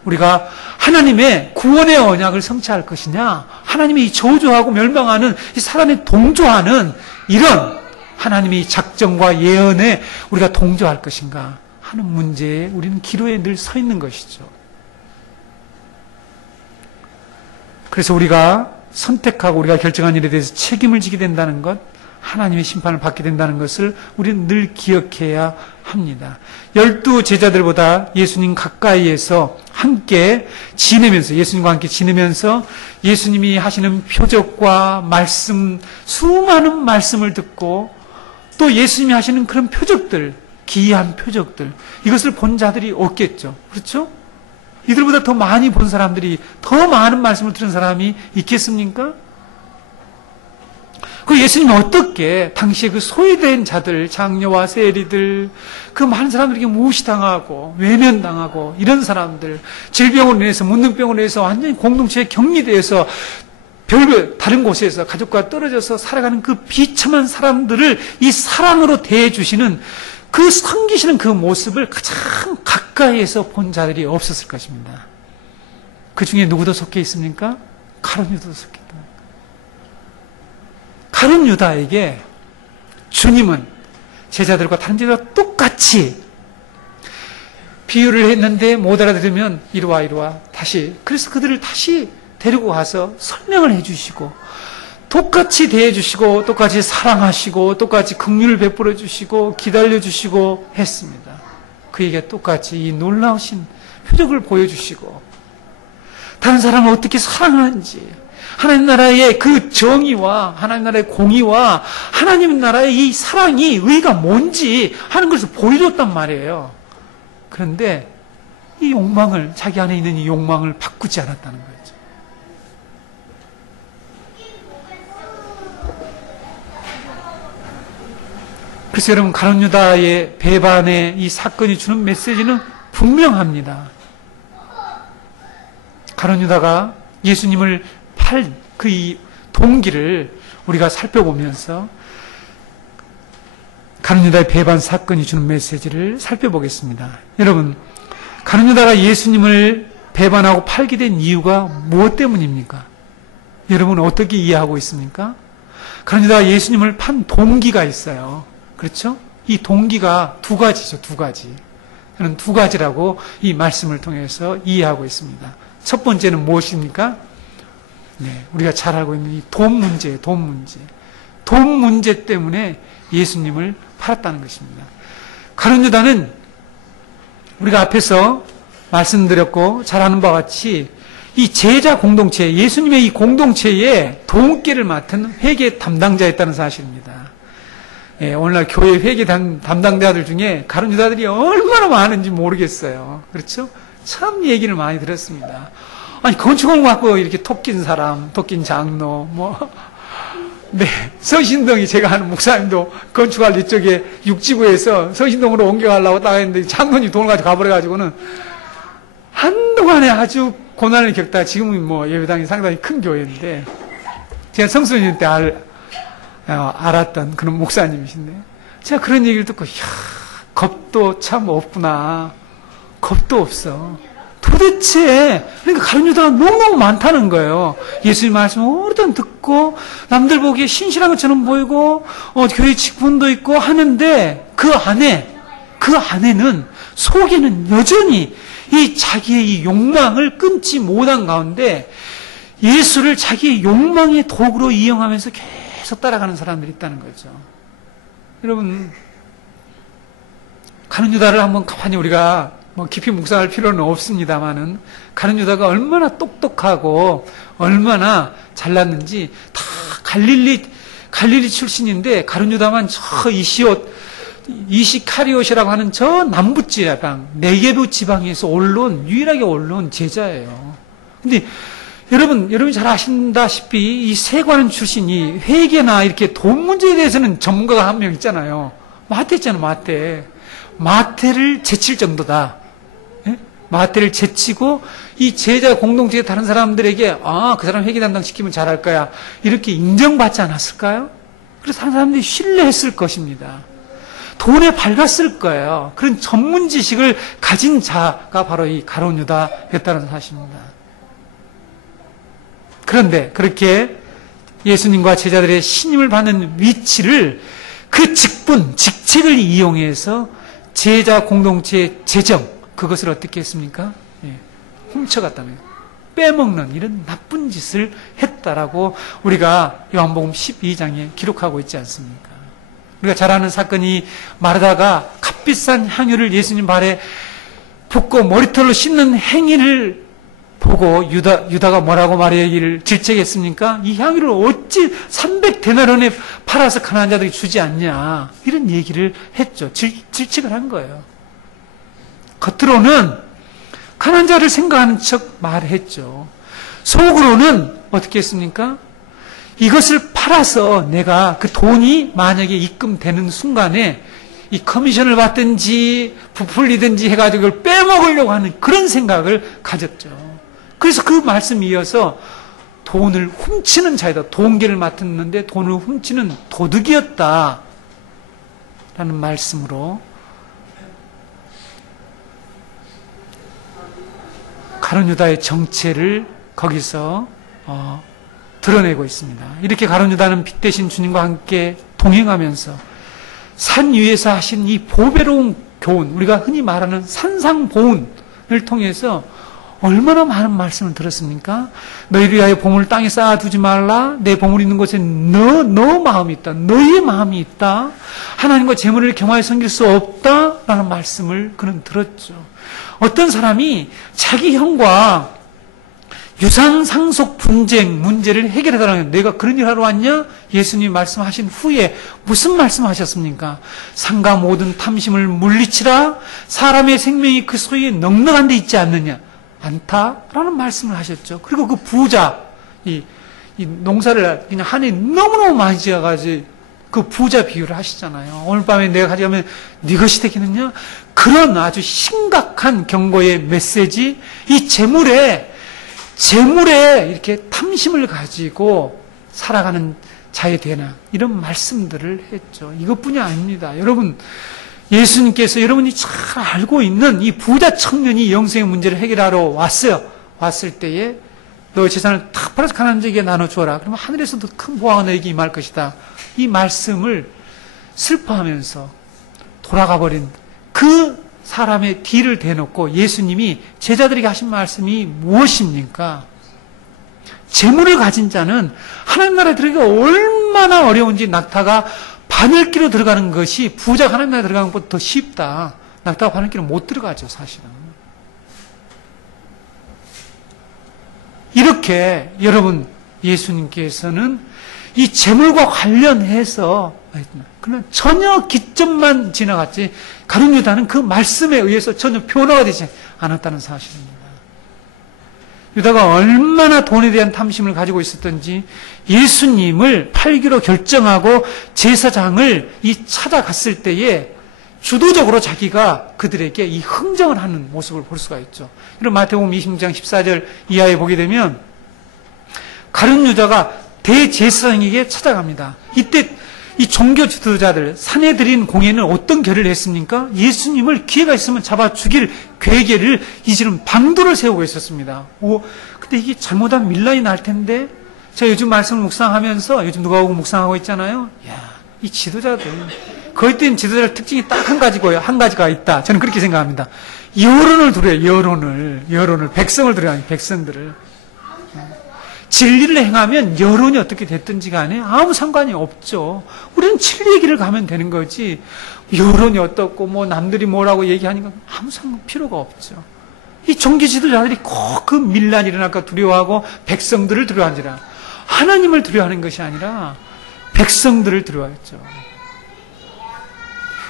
우리가 하나님의 구원의 언약을 성취할 것이냐, 하나님이 저주하고 멸망하는 이 사람에 동조하는 이런 하나님의 작정과 예언에 우리가 동조할 것인가 하는 문제에 우리는 기로에 늘 서 있는 것이죠. 그래서 우리가 선택하고 우리가 결정한 일에 대해서 책임을 지게 된다는 것, 하나님의 심판을 받게 된다는 것을 우리는 늘 기억해야 합니다. 12 제자들보다 예수님 가까이에서 함께 지내면서, 예수님과 함께 지내면서 예수님이 하시는 표적과 말씀, 수많은 말씀을 듣고 또 예수님이 하시는 그런 표적들, 기이한 표적들, 이것을 본 자들이 없겠죠. 그렇죠? 이들보다 더 많이 본 사람들이, 더 많은 말씀을 들은 사람이 있겠습니까? 그 예수님이 어떻게 당시에 그 소외된 자들, 장녀와 세리들, 그 많은 사람들에게 무시당하고 외면당하고 이런 사람들, 질병으로 인해서, 문둥병으로 인해서 완전히 공동체에 격리되어서 별별 다른 곳에서 가족과 떨어져서 살아가는 그 비참한 사람들을 이 사랑으로 대해주시는 그 섬기시는 그 모습을 가장 가까이에서 본 자들이 없었을 것입니다. 그 중에 누구도 속해 있습니까? 가룟 유다도 속해 있다. 가룟 유다에게 주님은 제자들과 다른 제자들과 똑같이 비유를 했는데 못 알아들으면 이리 와 다시, 그래서 그들을 다시 데리고 가서 설명을 해주시고 똑같이 대해주시고 똑같이 사랑하시고 똑같이 긍휼을 베풀어 주시고 기다려 주시고 했습니다. 그에게 똑같이 이 놀라우신 표적을 보여주시고 다른 사람을 어떻게 사랑하는지, 하나님 나라의 그 정의와 하나님 나라의 공의와 하나님 나라의 이 사랑이, 의가 뭔지 하는 것을 보여줬단 말이에요. 그런데 이 욕망을, 자기 안에 있는 이 욕망을 바꾸지 않았다는 거죠. 그래서 여러분, 가룟 유다의 배반의 이 사건이 주는 메시지는 분명합니다. 가룟 유다가 예수님을 팔 그 이 동기를 우리가 살펴보면서 가룟 유다의 배반 사건이 주는 메시지를 살펴보겠습니다. 여러분, 가룟 유다가 예수님을 배반하고 팔게 된 이유가 무엇 때문입니까? 여러분 어떻게 이해하고 있습니까? 가룟 유다가 예수님을 판 동기가 있어요. 그렇죠? 이 동기가 두 가지죠. 두 가지. 저는 두 가지라고 이 말씀을 통해서 이해하고 있습니다. 첫 번째는 무엇입니까? 네, 우리가 잘 알고 있는 이 돈 문제예요. 돈 문제. 돈 문제 때문에 예수님을 팔았다는 것입니다. 가룟 유다는 우리가 앞에서 말씀드렸고 잘 아는 바와 같이 이 제자 공동체, 예수님의 이 공동체에 돈깨를 맡은 회계 담당자였다는 사실입니다. 예, 오늘날 교회 회계 담당자들 중에 가룟 유다들이 얼마나 많은지 모르겠어요. 그렇죠? 참 얘기를 많이 들었습니다. 아니, 건축원 갖고 이렇게 토낀 사람, 토낀 장로, 네, 서신동이, 제가 아는 목사님도 건축할 이쪽에 육지구에서 서신동으로 옮겨가려고 딱 했는데 장로님 돈을 가지고 가버려가지고는 한동안에 아주 고난을 겪다가 지금은 예배당이 상당히 큰 교회인데, 제가 성수년 때 알았던 그런 목사님이신데, 제가 그런 얘기를 듣고, 겁도 참 없구나. 겁도 없어. 도대체 그러니까 가룟 유다가 너무너무 많다는 거예요. 예수님 말씀을 오랫동안 듣고 남들 보기에 신실한 것처럼 보이고 교회 직분도 있고 하는데 그 안에는 속에는 여전히 이 자기의 이 욕망을 끊지 못한 가운데 예수를 자기의 욕망의 도구로 이용하면서 계속 따라가는 사람들이 있다는 거죠. 여러분, 가룟 유다를 한번 가만히 우리가 깊이 묵상할 필요는 없습니다만은 가룟 유다가 얼마나 똑똑하고 얼마나 잘났는지 다 갈릴리 출신인데 가룟 유다만 저 이시카리옷이라고 하는 저 남부 지방, 네게부 지방에서 유일하게 올라온 제자예요. 근데 여러분이 잘 아신다시피 이 세관 출신이 회계나 이렇게 돈 문제에 대해서는 전문가가 한 명 있잖아요. 마태 있잖아요, 마태를 제칠 정도다. 예? 마태를 제치고 이 제자 공동체의 다른 사람들에게 그 사람 회계 담당 시키면 잘할 거야. 이렇게 인정받지 않았을까요? 그래서 다른 사람들이 신뢰했을 것입니다. 돈에 밝았을 거예요. 그런 전문 지식을 가진 자가 바로 이 가룟 유다였다는 사실입니다. 그런데 그렇게 예수님과 제자들의 신임을 받는 위치를 그 직책을 이용해서 제자 공동체의 재정, 그것을 어떻게 했습니까? 훔쳐갔다면 빼먹는 이런 나쁜 짓을 했다라고 우리가 요한복음 12장에 기록하고 있지 않습니까? 우리가 잘 아는 사건이 마르다가 값비싼 향유를 예수님 발에 붓고 머리털로 씻는 행위를 보고 유다가 뭐라고 마리아에게 질책했습니까? 이 향유를 어찌 300데나리온에 팔아서 가난한 자들이 주지 않냐, 이런 얘기를 했죠. 질책을 한 거예요. 겉으로는 가난한 자를 생각하는 척 말했죠. 속으로는 어떻게 했습니까? 이것을 팔아서 내가 그 돈이 만약에 입금되는 순간에 이 커미션을 받든지 부풀리든지 해가지고 그걸 빼먹으려고 하는 그런 생각을 가졌죠. 그래서 그 말씀에 이어서 돈을 훔치는 자이다. 돈계를 맡았는데 돈을 훔치는 도둑이었다. 라는 말씀으로 가룟 유다의 정체를 거기서 드러내고 있습니다. 이렇게 가룟 유다는 빛 대신 주님과 함께 동행하면서 산 위에서 하신 이 보배로운 교훈, 우리가 흔히 말하는 산상보훈을 통해서 얼마나 많은 말씀을 들었습니까? 너희를 위하여 보물을 땅에 쌓아두지 말라. 내 보물 있는 곳에 너 마음이 있다. 너희의 마음이 있다. 하나님과 재물을 겸하여 섬길 수 없다. 라는 말씀을 그는 들었죠. 어떤 사람이 자기 형과 유산 상속 분쟁 문제를 해결하라는, 내가 그런 일 하러 왔냐? 예수님이 말씀하신 후에 무슨 말씀하셨습니까? 상가 모든 탐심을 물리치라. 사람의 생명이 그 소유에 넉넉한 데 있지 않다라는 말씀을 하셨죠. 그리고 그 부자, 이 농사를 그냥 한 해 너무너무 많이 지어가지고 그 부자 비유를 하시잖아요. 오늘 밤에 내가 가져가면 네 것이 되겠느냐? 그런 아주 심각한 경고의 메시지, 이 재물에 이렇게 탐심을 가지고 살아가는 자에 되나, 이런 말씀들을 했죠. 이것뿐이 아닙니다. 여러분, 예수님께서 여러분이 잘 알고 있는 이 부자 청년이 영생의 문제를 해결하러 왔어요. 왔을 때에 너의 재산을 다 팔아서 가난한 자에게 나눠주어라. 그러면 하늘에서도 큰 보화가 너에게 임할 것이다. 이 말씀을 슬퍼하면서 돌아가 버린 그 사람의 뒤를 대놓고 예수님이 제자들에게 하신 말씀이 무엇입니까? 재물을 가진 자는 하나님 나라에 들어가기가 얼마나 어려운지, 낙타가 바늘기로 들어가는 것이 부자가 하나님 나라에 들어가는 것보다 더 쉽다. 낙타가 바늘기로 못 들어가죠, 사실은. 이렇게 여러분, 예수님께서는 이 재물과 관련해서 그냥 전혀 기점만 지나갔지, 가룟 유다는 그 말씀에 의해서 전혀 변화가 되지 않았다는 사실입니다. 유다가 얼마나 돈에 대한 탐심을 가지고 있었던지 예수님을 팔기로 결정하고 제사장을 찾아갔을 때에 주도적으로 자기가 그들에게 이 흥정을 하는 모습을 볼 수가 있죠. 이런 마태복음 20장 14절 이하에 보게 되면 가룟 유다가 대제사장에게 찾아갑니다. 이때 이 종교 지도자들, 사내들인 공예는 어떤 결의를 했습니까? 예수님을 기회가 있으면 잡아 죽일 괴계를 이지는 방도를 세우고 있었습니다. 근데 이게 잘못하면 밀란이 날 텐데, 제가 요즘 말씀을 묵상하면서, 요즘 누가 오고 묵상하고 있잖아요. 이 지도자들, 거의 땐 지도자들 특징이 딱 한 가지가 있다. 저는 그렇게 생각합니다. 여론을 두려요, 여론을. 백성을 두려요, 백성들을. 진리를 행하면 여론이 어떻게 됐든지 간에 아무 상관이 없죠. 우리는 진리의 길을 가면 되는 거지. 여론이 어떻고 뭐 남들이 뭐라고 얘기하니까 아무 상관 필요가 없죠. 이 종교 지도자들이 꼭 그 밀란이 일어날까 두려워하고 백성들을 두려워하니라. 하나님을 두려워하는 것이 아니라 백성들을 두려워했죠.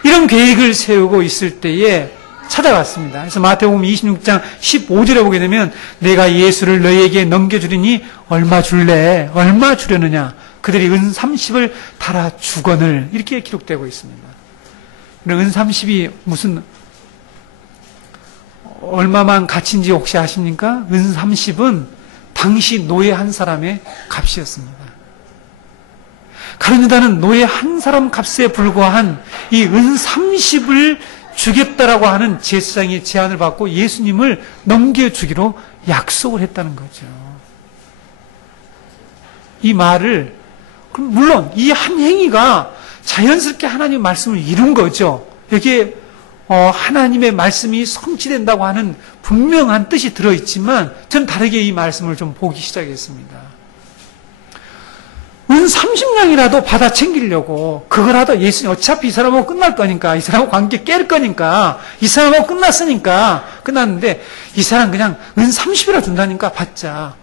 이런 계획을 세우고 있을 때에 찾아갔습니다. 그래서 마태복음 26장 15절에 보게 되면 내가 예수를 너희에게 넘겨주리니 얼마 줄래? 얼마 주려느냐? 그들이 은 30을 달아 주거늘 이렇게 기록되고 있습니다. 은 30이 무슨 얼마만 가치인지 혹시 아십니까? 은 30은 당시 노예 한 사람의 값이었습니다. 가룟유다는 노예 한 사람 값에 불과한 이 은 30을 주겠다라고 하는 제사장의 제안을 받고 예수님을 넘겨주기로 약속을 했다는 거죠. 이 말을, 물론 이 한 행위가 자연스럽게 하나님의 말씀을 이룬 거죠. 여기에 하나님의 말씀이 성취된다고 하는 분명한 뜻이 들어있지만 전 다르게 이 말씀을 좀 보기 시작했습니다. 은 30냥이라도 받아 챙기려고 그거라도 예수님 어차피 이 사람하고 끝날 거니까 이 사람하고 관계 깰 거니까 이 사람하고 끝났으니까 끝났는데 이 사람 그냥 은 30이라 준다니까 받자.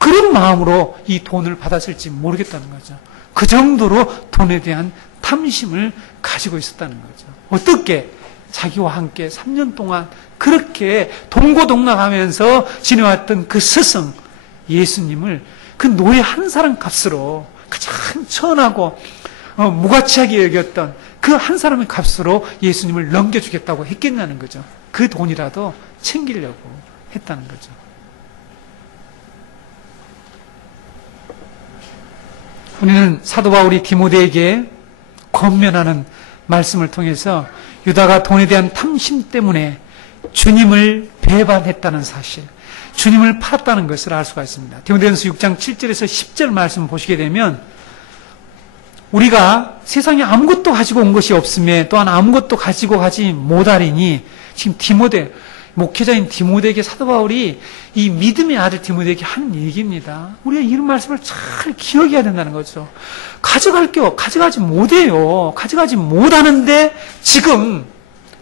그런 마음으로 이 돈을 받았을지 모르겠다는 거죠. 그 정도로 돈에 대한 탐심을 가지고 있었다는 거죠. 어떻게 자기와 함께 3년 동안 그렇게 동고동락하면서 지내왔던 그 스승 예수님을 그 노예 한 사람 값으로 가장 천하고 무가치하게 여겼던 그 한 사람의 값으로 예수님을 넘겨주겠다고 했겠냐는 거죠. 그 돈이라도 챙기려고 했다는 거죠. 우리는 사도 바울이 디모데에게 권면하는 말씀을 통해서 유다가 돈에 대한 탐심 때문에 주님을 배반했다는 사실, 주님을 팔았다는 것을 알 수가 있습니다. 디모데전서 6장 7절에서 10절 말씀 보시게 되면 우리가 세상에 아무것도 가지고 온 것이 없음에 또한 아무것도 가지고 가지 못하리니 지금 디모데, 목회자인 디모데에게 사도 바울이 이 믿음의 아들 디모데에게 하는 얘기입니다. 우리가 이런 말씀을 잘 기억해야 된다는 거죠. 가져가지 못해요. 가져가지 못하는데 지금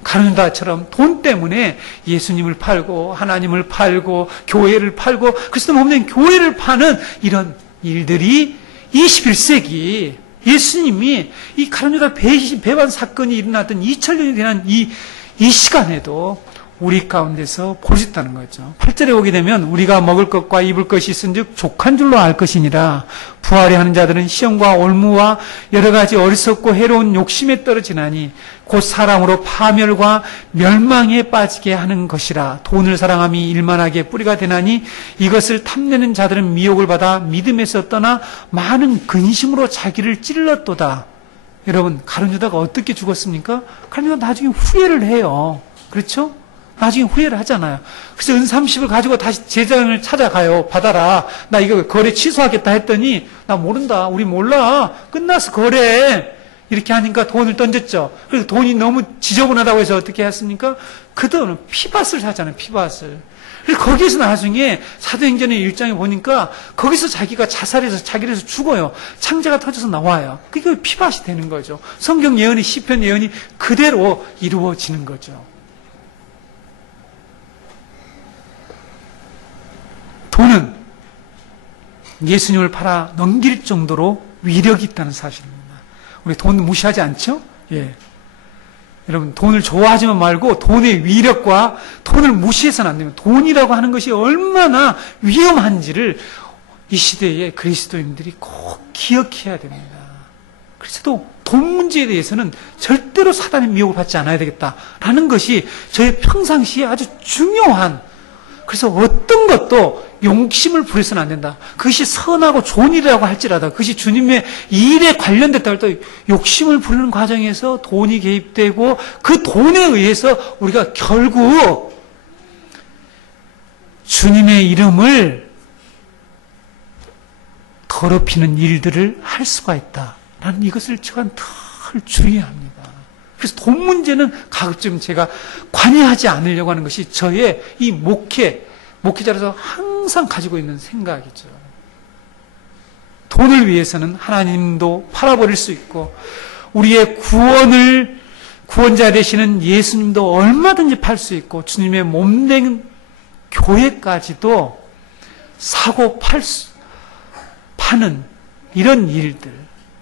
가룟유다처럼 돈 때문에 예수님을 팔고 하나님을 팔고 교회를 팔고 그리스도 몸된 교회를 파는 이런 일들이 21세기 예수님이 이 가룟유다 배반 사건이 일어났던 2000년이 지난 이 시간에도 우리 가운데서 보셨다는 거죠. 8절에 오게 되면 우리가 먹을 것과 입을 것이 있은즉 족한 줄로 알 것이니라. 부활에 하는 자들은 시험과 올무와 여러 가지 어리석고 해로운 욕심에 떨어지나니 곧 사람으로 파멸과 멸망에 빠지게 하는 것이라. 돈을 사랑함이 일만하게 뿌리가 되나니 이것을 탐내는 자들은 미혹을 받아 믿음에서 떠나 많은 근심으로 자기를 찔렀도다. 여러분, 가룟유다가 어떻게 죽었습니까? 가룟유다가 나중에 후회를 해요. 그렇죠? 나중에 후회를 하잖아요. 그래서 은 30을 가지고 다시 제장을 찾아가요. 받아라. 나 이거 거래 취소하겠다 했더니 나 모른다. 우리 몰라. 끝났어 거래. 이렇게 하니까 돈을 던졌죠. 그래서 돈이 너무 지저분하다고 해서 어떻게 했습니까? 그 돈은 피밭을 사잖아요. 피밭을. 그래서 거기에서 나중에 사도행전의 1장에 보니까 거기서 자기가 자살해서 자기를 해서 죽어요. 창자가 터져서 나와요. 그게 피밭이 되는 거죠. 성경 예언이 시편 예언이 그대로 이루어지는 거죠. 돈은 예수님을 팔아 넘길 정도로 위력이 있다는 사실입니다. 우리 돈 무시하지 않죠? 예. 여러분, 돈을 좋아하지만 말고 돈의 위력과 돈을 무시해서는 안 됩니다. 돈이라고 하는 것이 얼마나 위험한지를 이 시대의 그리스도인들이 꼭 기억해야 됩니다. 그래서 돈 문제에 대해서는 절대로 사단의 미혹을 받지 않아야 되겠다라는 것이 저의 평상시에 아주 중요한 그래서 어떤 것도 욕심을 부려서는 안 된다. 그것이 선하고 좋은 일이라고 할지라도 그것이 주님의 일에 관련됐다 할 때 욕심을 부리는 과정에서 돈이 개입되고 그 돈에 의해서 우리가 결국 주님의 이름을 더럽히는 일들을 할 수가 있다라는 이것을 제가 늘 주의합니다. 그래서 돈 문제는 가급적 제가 관여하지 않으려고 하는 것이 저의 이 목회자로서 항상 가지고 있는 생각이죠. 돈을 위해서는 하나님도 팔아버릴 수 있고 우리의 구원자 되시는 예수님도 얼마든지 팔 수 있고 주님의 몸된 교회까지도 사고 파는 이런 일들,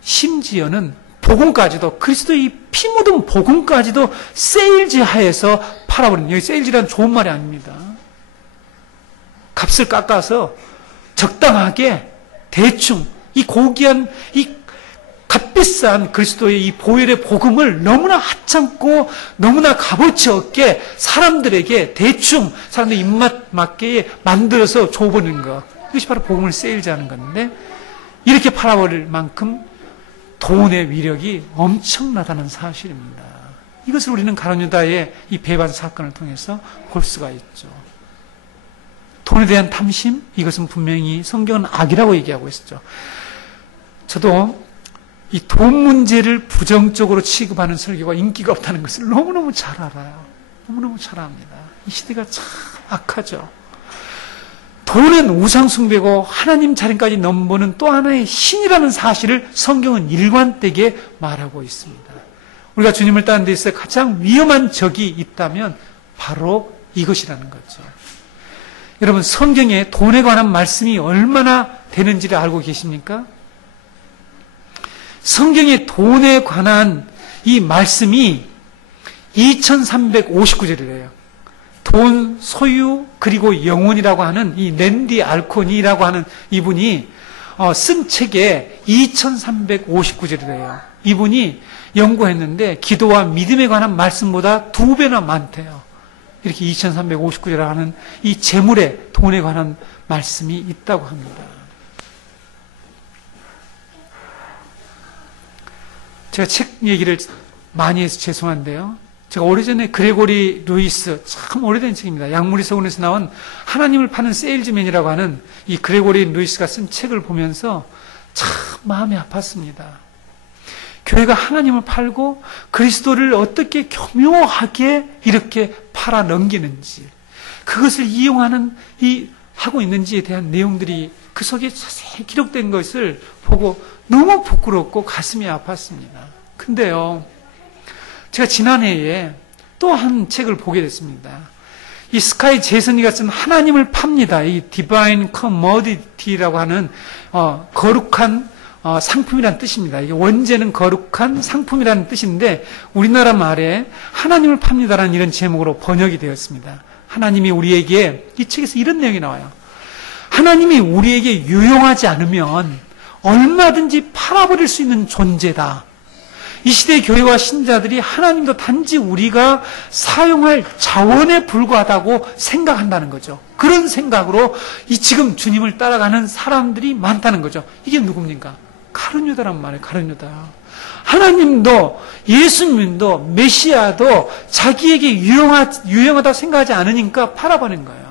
심지어는 복음까지도 그리스도의 피 묻은 복음까지도 세일즈하에서 팔아버리는, 여기 세일즈라는 좋은 말이 아닙니다. 값을 깎아서 적당하게 대충 이 고귀한 이 값비싼 그리스도의 이 보혈의 복음을 너무나 하찮고 너무나 값어치 없게 사람들에게 대충 사람들 입맛 맞게 만들어서 줘버리는 것, 이것이 바로 복음을 세일즈하는 건데, 이렇게 팔아버릴 만큼 돈의 위력이 엄청나다는 사실입니다. 이것을 우리는 가룟 유다의 이 배반 사건을 통해서 볼 수가 있죠. 돈에 대한 탐심, 이것은 분명히 성경은 악이라고 얘기하고 있었죠. 저도 이 돈 문제를 부정적으로 취급하는 설교가 인기가 없다는 것을 너무너무 잘 알아요. 너무너무 잘 압니다. 이 시대가 참 악하죠. 돈은 우상숭배고 하나님 자리까지 넘보는 또 하나의 신이라는 사실을 성경은 일관되게 말하고 있습니다. 우리가 주님을 따르는 데 있어서 가장 위험한 적이 있다면 바로 이것이라는 거죠. 여러분, 성경에 돈에 관한 말씀이 얼마나 되는지를 알고 계십니까? 성경에 돈에 관한 이 말씀이 2359절이래요. 돈, 소유, 그리고 영혼이라고 하는 이 랜디 알코니라고 하는 이분이 쓴 책에 2359절이래요. 이분이 연구했는데 기도와 믿음에 관한 말씀보다 2배나 많대요. 이렇게 2359절이라고 하는 이 재물에, 돈에 관한 말씀이 있다고 합니다. 제가 책 얘기를 많이 해서 죄송한데요. 제가 오래전에 그레고리 루이스, 참 오래된 책입니다. 약물이 서원에서 나온 하나님을 파는 세일즈맨이라고 하는 이 그레고리 루이스가 쓴 책을 보면서 참 마음이 아팠습니다. 교회가 하나님을 팔고 그리스도를 어떻게 교묘하게 이렇게 팔아 넘기는지, 그것을 이용하는 하고 있는지에 대한 내용들이 그 속에 자세히 기록된 것을 보고 너무 부끄럽고 가슴이 아팠습니다. 근데요, 제가 지난해에 또 한 책을 보게 됐습니다. 이 스카이 제슨이가 쓴 하나님을 팝니다. 이 디바인 커머디티라고 하는 거룩한 상품이라는 뜻입니다. 이게 원제는 거룩한 상품이라는 뜻인데 우리나라 말에 하나님을 팝니다라는 이런 제목으로 번역이 되었습니다. 하나님이 우리에게, 이 책에서 이런 내용이 나와요. 하나님이 우리에게 유용하지 않으면 얼마든지 팔아버릴 수 있는 존재다. 이 시대의 교회와 신자들이 하나님도 단지 우리가 사용할 자원에 불과하다고 생각한다는 거죠. 그런 생각으로 지금 주님을 따라가는 사람들이 많다는 거죠. 이게 누굽니까? 가룟 유다란 말이에요. 가룟 유다. 하나님도 예수님도 메시아도 자기에게 유용하다고 생각하지 않으니까 팔아버린 거예요.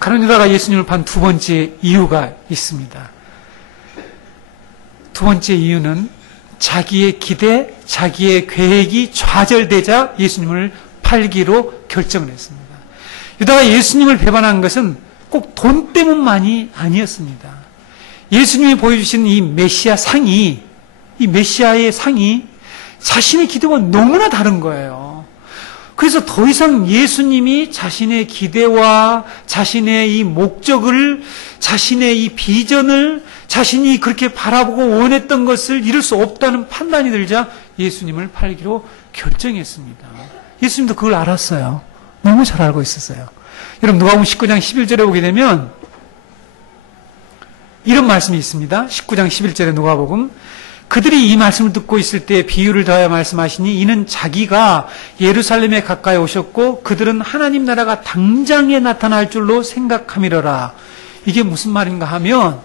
가룟 유다가 예수님을 판 두 번째 이유가 있습니다. 두 번째 이유는 자기의 기대, 자기의 계획이 좌절되자 예수님을 팔기로 결정을 했습니다. 유다가 예수님을 배반한 것은 꼭 돈 때문만이 아니었습니다. 예수님이 보여주신 이 메시아 상이, 이 메시아의 상이 자신의 기대와 너무나 다른 거예요. 그래서 더 이상 예수님이 자신의 기대와 자신의 이 목적을, 자신의 이 비전을 자신이 그렇게 바라보고 원했던 것을 이룰 수 없다는 판단이 들자 예수님을 팔기로 결정했습니다. 예수님도 그걸 알았어요. 너무 잘 알고 있었어요. 여러분, 누가복음 19장 11절에 보게 되면 이런 말씀이 있습니다. 19장 11절에 누가복음, 그들이 이 말씀을 듣고 있을 때 비유를 더하여 말씀하시니 이는 자기가 예루살렘에 가까이 오셨고 그들은 하나님 나라가 당장에 나타날 줄로 생각함이러라. 이게 무슨 말인가 하면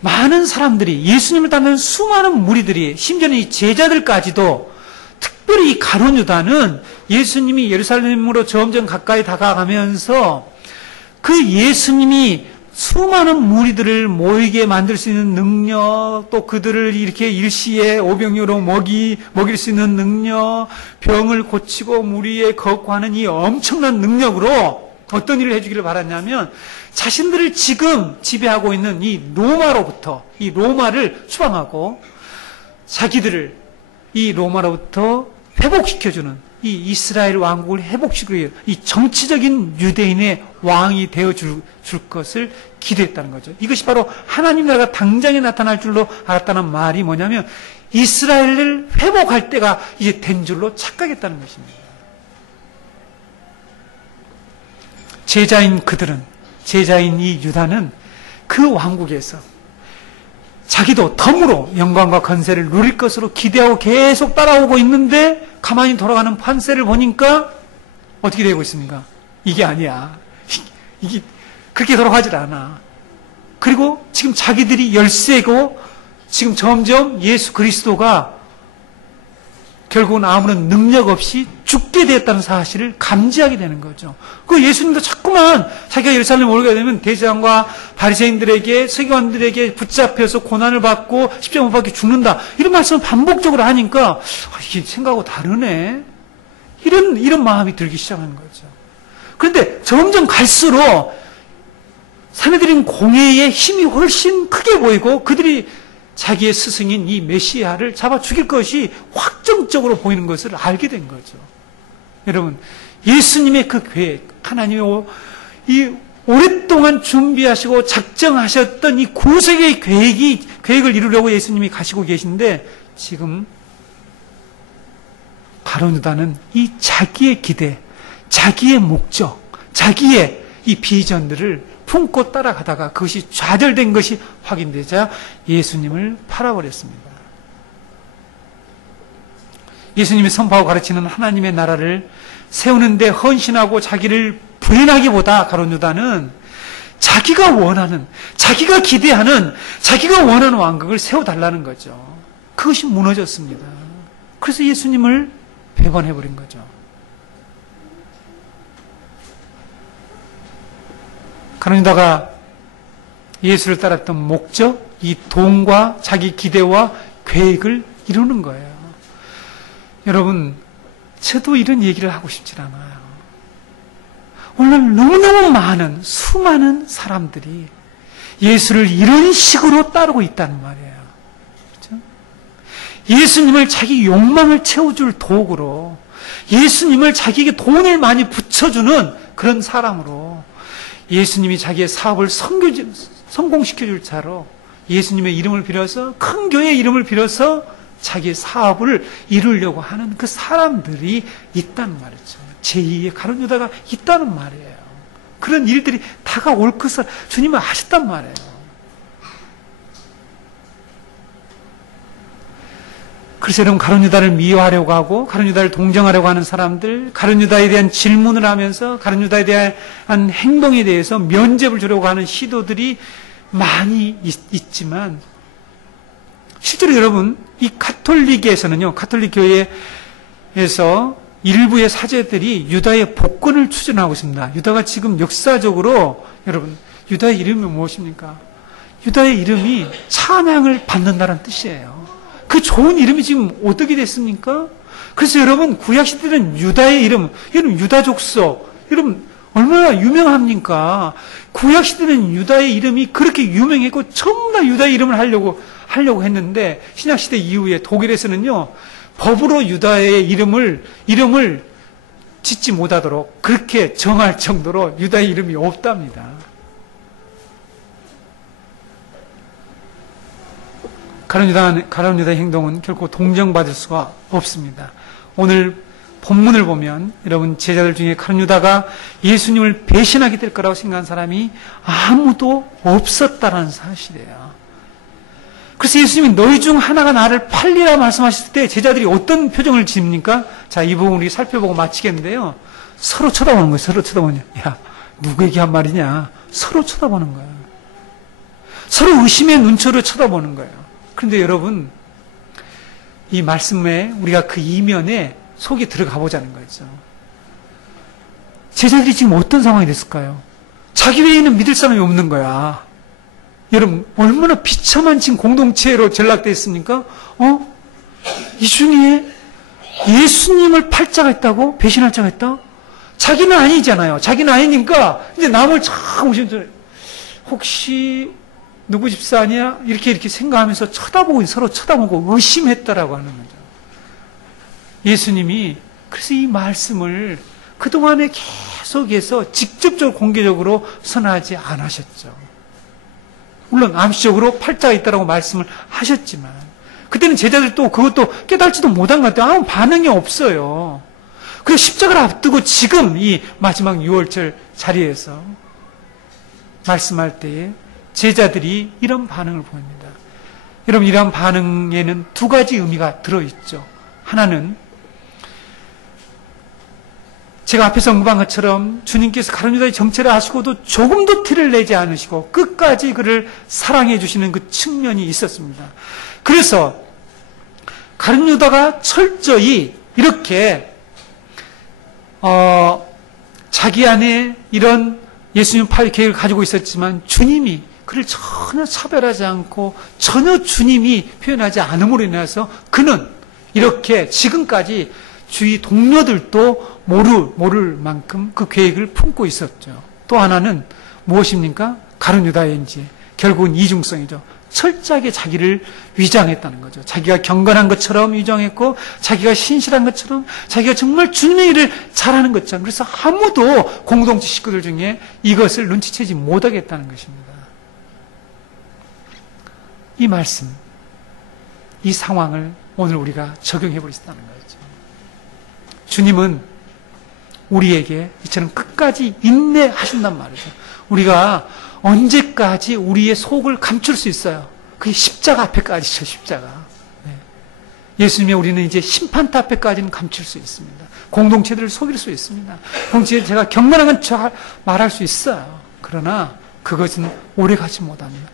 많은 사람들이 예수님을 따르는 수많은 무리들이 심지어는 이 제자들까지도 특별히 이 가룟 유다는 예수님이 예루살렘으로 점점 가까이 다가가면서 그 예수님이 수많은 무리들을 모이게 만들 수 있는 능력, 또 그들을 이렇게 일시에 오병이어로 먹일 수 있는 능력, 병을 고치고 무리에 거구하는 이 엄청난 능력으로 어떤 일을 해주기를 바랐냐면 자신들을 지금 지배하고 있는 이 로마로부터 이 로마를 추방하고 자기들을 이 로마로부터 회복시켜주는 이 이스라엘 왕국을 회복시키기 이 정치적인 유대인의 왕이 되어줄 것을 기대했다는 거죠. 이것이 바로 하나님 나라가 당장에 나타날 줄로 알았다는 말이 뭐냐면 이스라엘을 회복할 때가 이제 된 줄로 착각했다는 것입니다. 제자인 이 유다는 그 왕국에서 자기도 덤으로 영광과 권세를 누릴 것으로 기대하고 계속 따라오고 있는데 가만히 돌아가는 판세를 보니까 어떻게 되고 있습니까? 이게 아니야. 이게 그렇게 돌아가질 않아. 그리고 지금 자기들이 열세고 지금 점점 예수 그리스도가 결국은 아무런 능력 없이 죽게 되었다는 사실을 감지하게 되는 거죠. 그 예수님도 자꾸만 자기가 예루살렘에 오게 되면 대제사장과 바리새인들에게 서기관들에게 붙잡혀서 고난을 받고 십자가 못 박혀 죽는다. 이런 말씀을 반복적으로 하니까 이게 생각하고 다르네. 이런 마음이 들기 시작하는 거죠. 그런데 점점 갈수록 사내들인 공회의 힘이 훨씬 크게 보이고 그들이 자기의 스승인 이 메시아를 잡아 죽일 것이 확정적으로 보이는 것을 알게 된 거죠. 여러분, 예수님의 그 계획, 하나님의 이 오랫동안 준비하시고 작정하셨던 이 구세계의 계획을 이루려고 예수님이 가시고 계신데 지금 가룟 유다는 이 자기의 기대, 자기의 목적, 자기의 이 비전들을 품고 따라가다가 그것이 좌절된 것이 확인되자 예수님을 팔아버렸습니다. 예수님이 선포하고 가르치는 하나님의 나라를 세우는데 헌신하고 자기를 부인하기보다 가룟 유다는 자기가 원하는, 자기가 기대하는, 자기가 원하는 왕국을 세워달라는 거죠. 그것이 무너졌습니다. 그래서 예수님을 배반해버린 거죠. 가룟 유다가 예수를 따랐던 목적, 이 돈과 자기 기대와 계획을 이루는 거예요. 여러분, 저도 이런 얘기를 하고 싶질 않아요. 오늘 너무너무 많은 수많은 사람들이 예수를 이런 식으로 따르고 있다는 말이에요. 그렇죠? 예수님을 자기 욕망을 채워줄 도구로, 예수님을 자기에게 돈을 많이 붙여주는 그런 사람으로, 예수님이 자기의 사업을 성공시켜줄 자로 예수님의 이름을 빌어서, 큰 교회의 이름을 빌어서 자기의 사업을 이루려고 하는 그 사람들이 있다는 말이죠. 제2의 가룟 유다가 있다는 말이에요. 그런 일들이 다가올 것을 주님은 아셨단 말이에요. 그래서 여러분, 가룟 유다를 미워하려고 하고 가룟 유다를 동정하려고 하는 사람들, 가룟 유다에 대한 질문을 하면서 가룟 유다에 대한 행동에 대해서 면죄부를 주려고 하는 시도들이 많이 있지만 실제로 여러분, 이 가톨릭에서는요, 가톨릭 교회에서 일부의 사제들이 유다의 복권을 추진하고 있습니다. 유다가 지금 역사적으로, 여러분, 유다의 이름이 무엇입니까? 유다의 이름이 찬양을 받는다는 뜻이에요. 그 좋은 이름이 지금 어떻게 됐습니까? 그래서 여러분, 구약시대는 유다의 이름, 여러분, 유다 족속, 여러분, 얼마나 유명합니까? 구약시대는 유다의 이름이 그렇게 유명했고, 전부 다 유다의 이름을 하려고 했는데, 신약시대 이후에 독일에서는요, 법으로 유다의 이름을 짓지 못하도록 그렇게 정할 정도로 유다의 이름이 없답니다. 가룟 유다의 행동은 결코 동정받을 수가 없습니다. 오늘 본문을 보면 여러분, 제자들 중에 가룟 유다가 예수님을 배신하게 될 거라고 생각한 사람이 아무도 없었다는 사실이에요. 그래서 예수님이 너희 중 하나가 나를 팔리라 말씀하셨을 때 제자들이 어떤 표정을 지닙니까? 자, 이 부분 우리 살펴보고 마치겠는데요. 서로 쳐다보는 거예요. 서로 쳐다보냐. 야, 누구에게 한 말이냐. 서로 쳐다보는 거예요. 서로 의심의 눈초로 쳐다보는 거예요. 그런데 여러분, 이 말씀에 우리가 그 이면에 속에 들어가 보자는 거죠. 제자들이 지금 어떤 상황이 됐을까요? 자기 외에는 믿을 사람이 없는 거야. 여러분, 얼마나 비참한 지금 공동체로 전락되어 있습니까? 이 중에 예수님을 팔 자가 있다고? 배신할 자가 있다? 자기는 아니잖아요. 자기는 아니니까 이제 남을 참 오시면 혹시 누구 집사 아니야? 이렇게 생각하면서 쳐다보고 서로 쳐다보고 의심했다라고 하는 거죠. 예수님이 그래서 이 말씀을 그동안에 계속해서 직접적으로 공개적으로 선하지 않으셨죠. 물론 암시적으로 팔자가 있다라고 말씀을 하셨지만 그때는 제자들 또 그것도 깨달지도 못한 것 같아요. 아무 반응이 없어요. 그래서 십자가를 앞두고 지금 이 마지막 유월절 자리에서 말씀할 때에 제자들이 이런 반응을 보입니다. 여러분, 이런 반응에는 두 가지 의미가 들어있죠. 하나는 제가 앞에서 언급한 것처럼 주님께서 가룟 유다의 정체를 아시고도 조금도 티를 내지 않으시고 끝까지 그를 사랑해 주시는 그 측면이 있었습니다. 그래서 가룟 유다가 철저히 이렇게 자기 안에 이런 예수님 팔 계획을 가지고 있었지만 주님이 그를 전혀 차별하지 않고 전혀 주님이 표현하지 않음으로 인해서 그는 이렇게 지금까지 주위 동료들도 모를 만큼 그 계획을 품고 있었죠. 또 하나는 무엇입니까? 가룟 유다인지 결국은 이중성이죠. 철저하게 자기를 위장했다는 거죠. 자기가 경건한 것처럼 위장했고 자기가 신실한 것처럼 자기가 정말 주님의 일을 잘하는 것처럼 그래서 아무도 공동체 식구들 중에 이것을 눈치채지 못하겠다는 것입니다. 이 말씀, 이 상황을 오늘 우리가 적용해 볼 수 있다는 거죠. 주님은 우리에게 이처럼 끝까지 인내하신단 말이죠. 우리가 언제까지 우리의 속을 감출 수 있어요? 그게 십자가 앞에까지죠, 십자가. 네. 예수님의 우리는 이제 심판대 앞에까지는 감출 수 있습니다. 공동체들을 속일 수 있습니다. 공동체에 제가 경건한 건 말할 수 있어요. 그러나 그것은 오래가지 못합니다.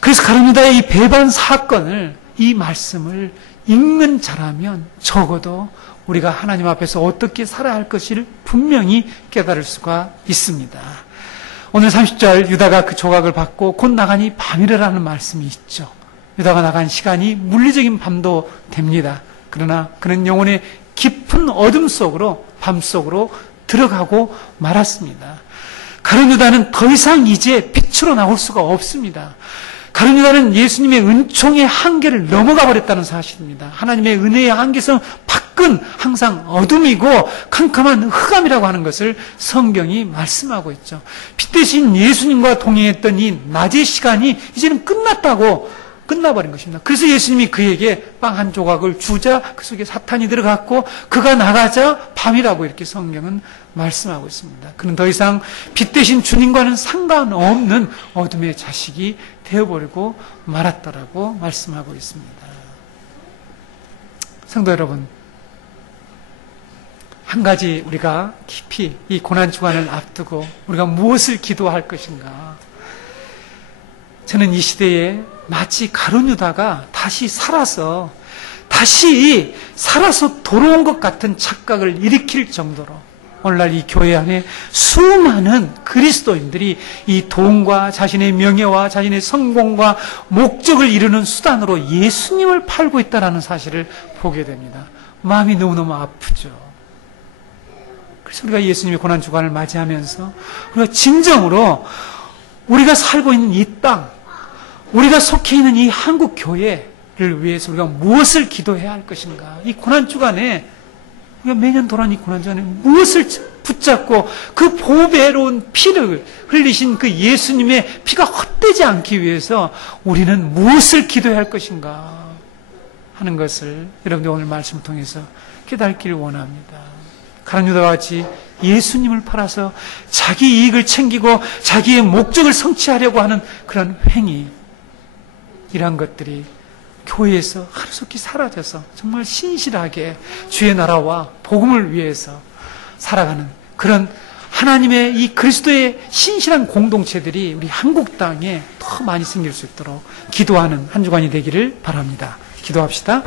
그래서 가룟 유다의 이 배반 사건을, 이 말씀을 읽는 자라면 적어도 우리가 하나님 앞에서 어떻게 살아야 할 것을 분명히 깨달을 수가 있습니다. 오늘 30절 유다가 그 조각을 받고 곧 나가니 밤이라는 말씀이 있죠. 유다가 나간 시간이 물리적인 밤도 됩니다. 그러나 그는 영혼의 깊은 어둠 속으로 밤 속으로 들어가고 말았습니다. 가룟 유다는 더 이상 이제 빛으로 나올 수가 없습니다. 가룟 유다는 예수님의 은총의 한계를 넘어가 버렸다는 사실입니다. 하나님의 은혜의 한계성 밖은 항상 어둠이고 캄캄한 흑암이라고 하는 것을 성경이 말씀하고 있죠. 빛 대신 예수님과 동행했던 이 낮의 시간이 이제는 끝나버린 것입니다. 그래서 예수님이 그에게 빵 한 조각을 주자 그 속에 사탄이 들어갔고 그가 나가자 밤이라고 이렇게 성경은 말씀하고 있습니다. 그는 더 이상 빛 대신 주님과는 상관없는 어둠의 자식이 되어버리고 말았다라고 말씀하고 있습니다. 성도 여러분, 한 가지 우리가 깊이 이 고난주간을 앞두고 우리가 무엇을 기도할 것인가? 저는 이 시대에 마치 가룟 유다가 다시 살아서 돌아온 것 같은 착각을 일으킬 정도로 오늘날 이 교회 안에 수많은 그리스도인들이 이 돈과 자신의 명예와 자신의 성공과 목적을 이루는 수단으로 예수님을 팔고 있다는 사실을 보게 됩니다. 마음이 너무너무 아프죠. 그래서 우리가 예수님의 고난주간을 맞이하면서 우리가 진정으로 우리가 살고 있는 이 땅, 우리가 속해 있는 이 한국 교회를 위해서 우리가 무엇을 기도해야 할 것인가? 이 고난주간에 우리가 매년 돌아오는 이 고난주간에 무엇을 붙잡고 그 보배로운 피를 흘리신 그 예수님의 피가 헛되지 않기 위해서 우리는 무엇을 기도해야 할 것인가 하는 것을 여러분들 오늘 말씀을 통해서 깨닫기를 원합니다. 가룟 유다와 같이 예수님을 팔아서 자기 이익을 챙기고 자기의 목적을 성취하려고 하는 그런 행위, 이러한 것들이 교회에서 하루속히 사라져서 정말 신실하게 주의 나라와 복음을 위해서 살아가는 그런 하나님의 이 그리스도의 신실한 공동체들이 우리 한국 땅에 더 많이 생길 수 있도록 기도하는 한 주간이 되기를 바랍니다. 기도합시다.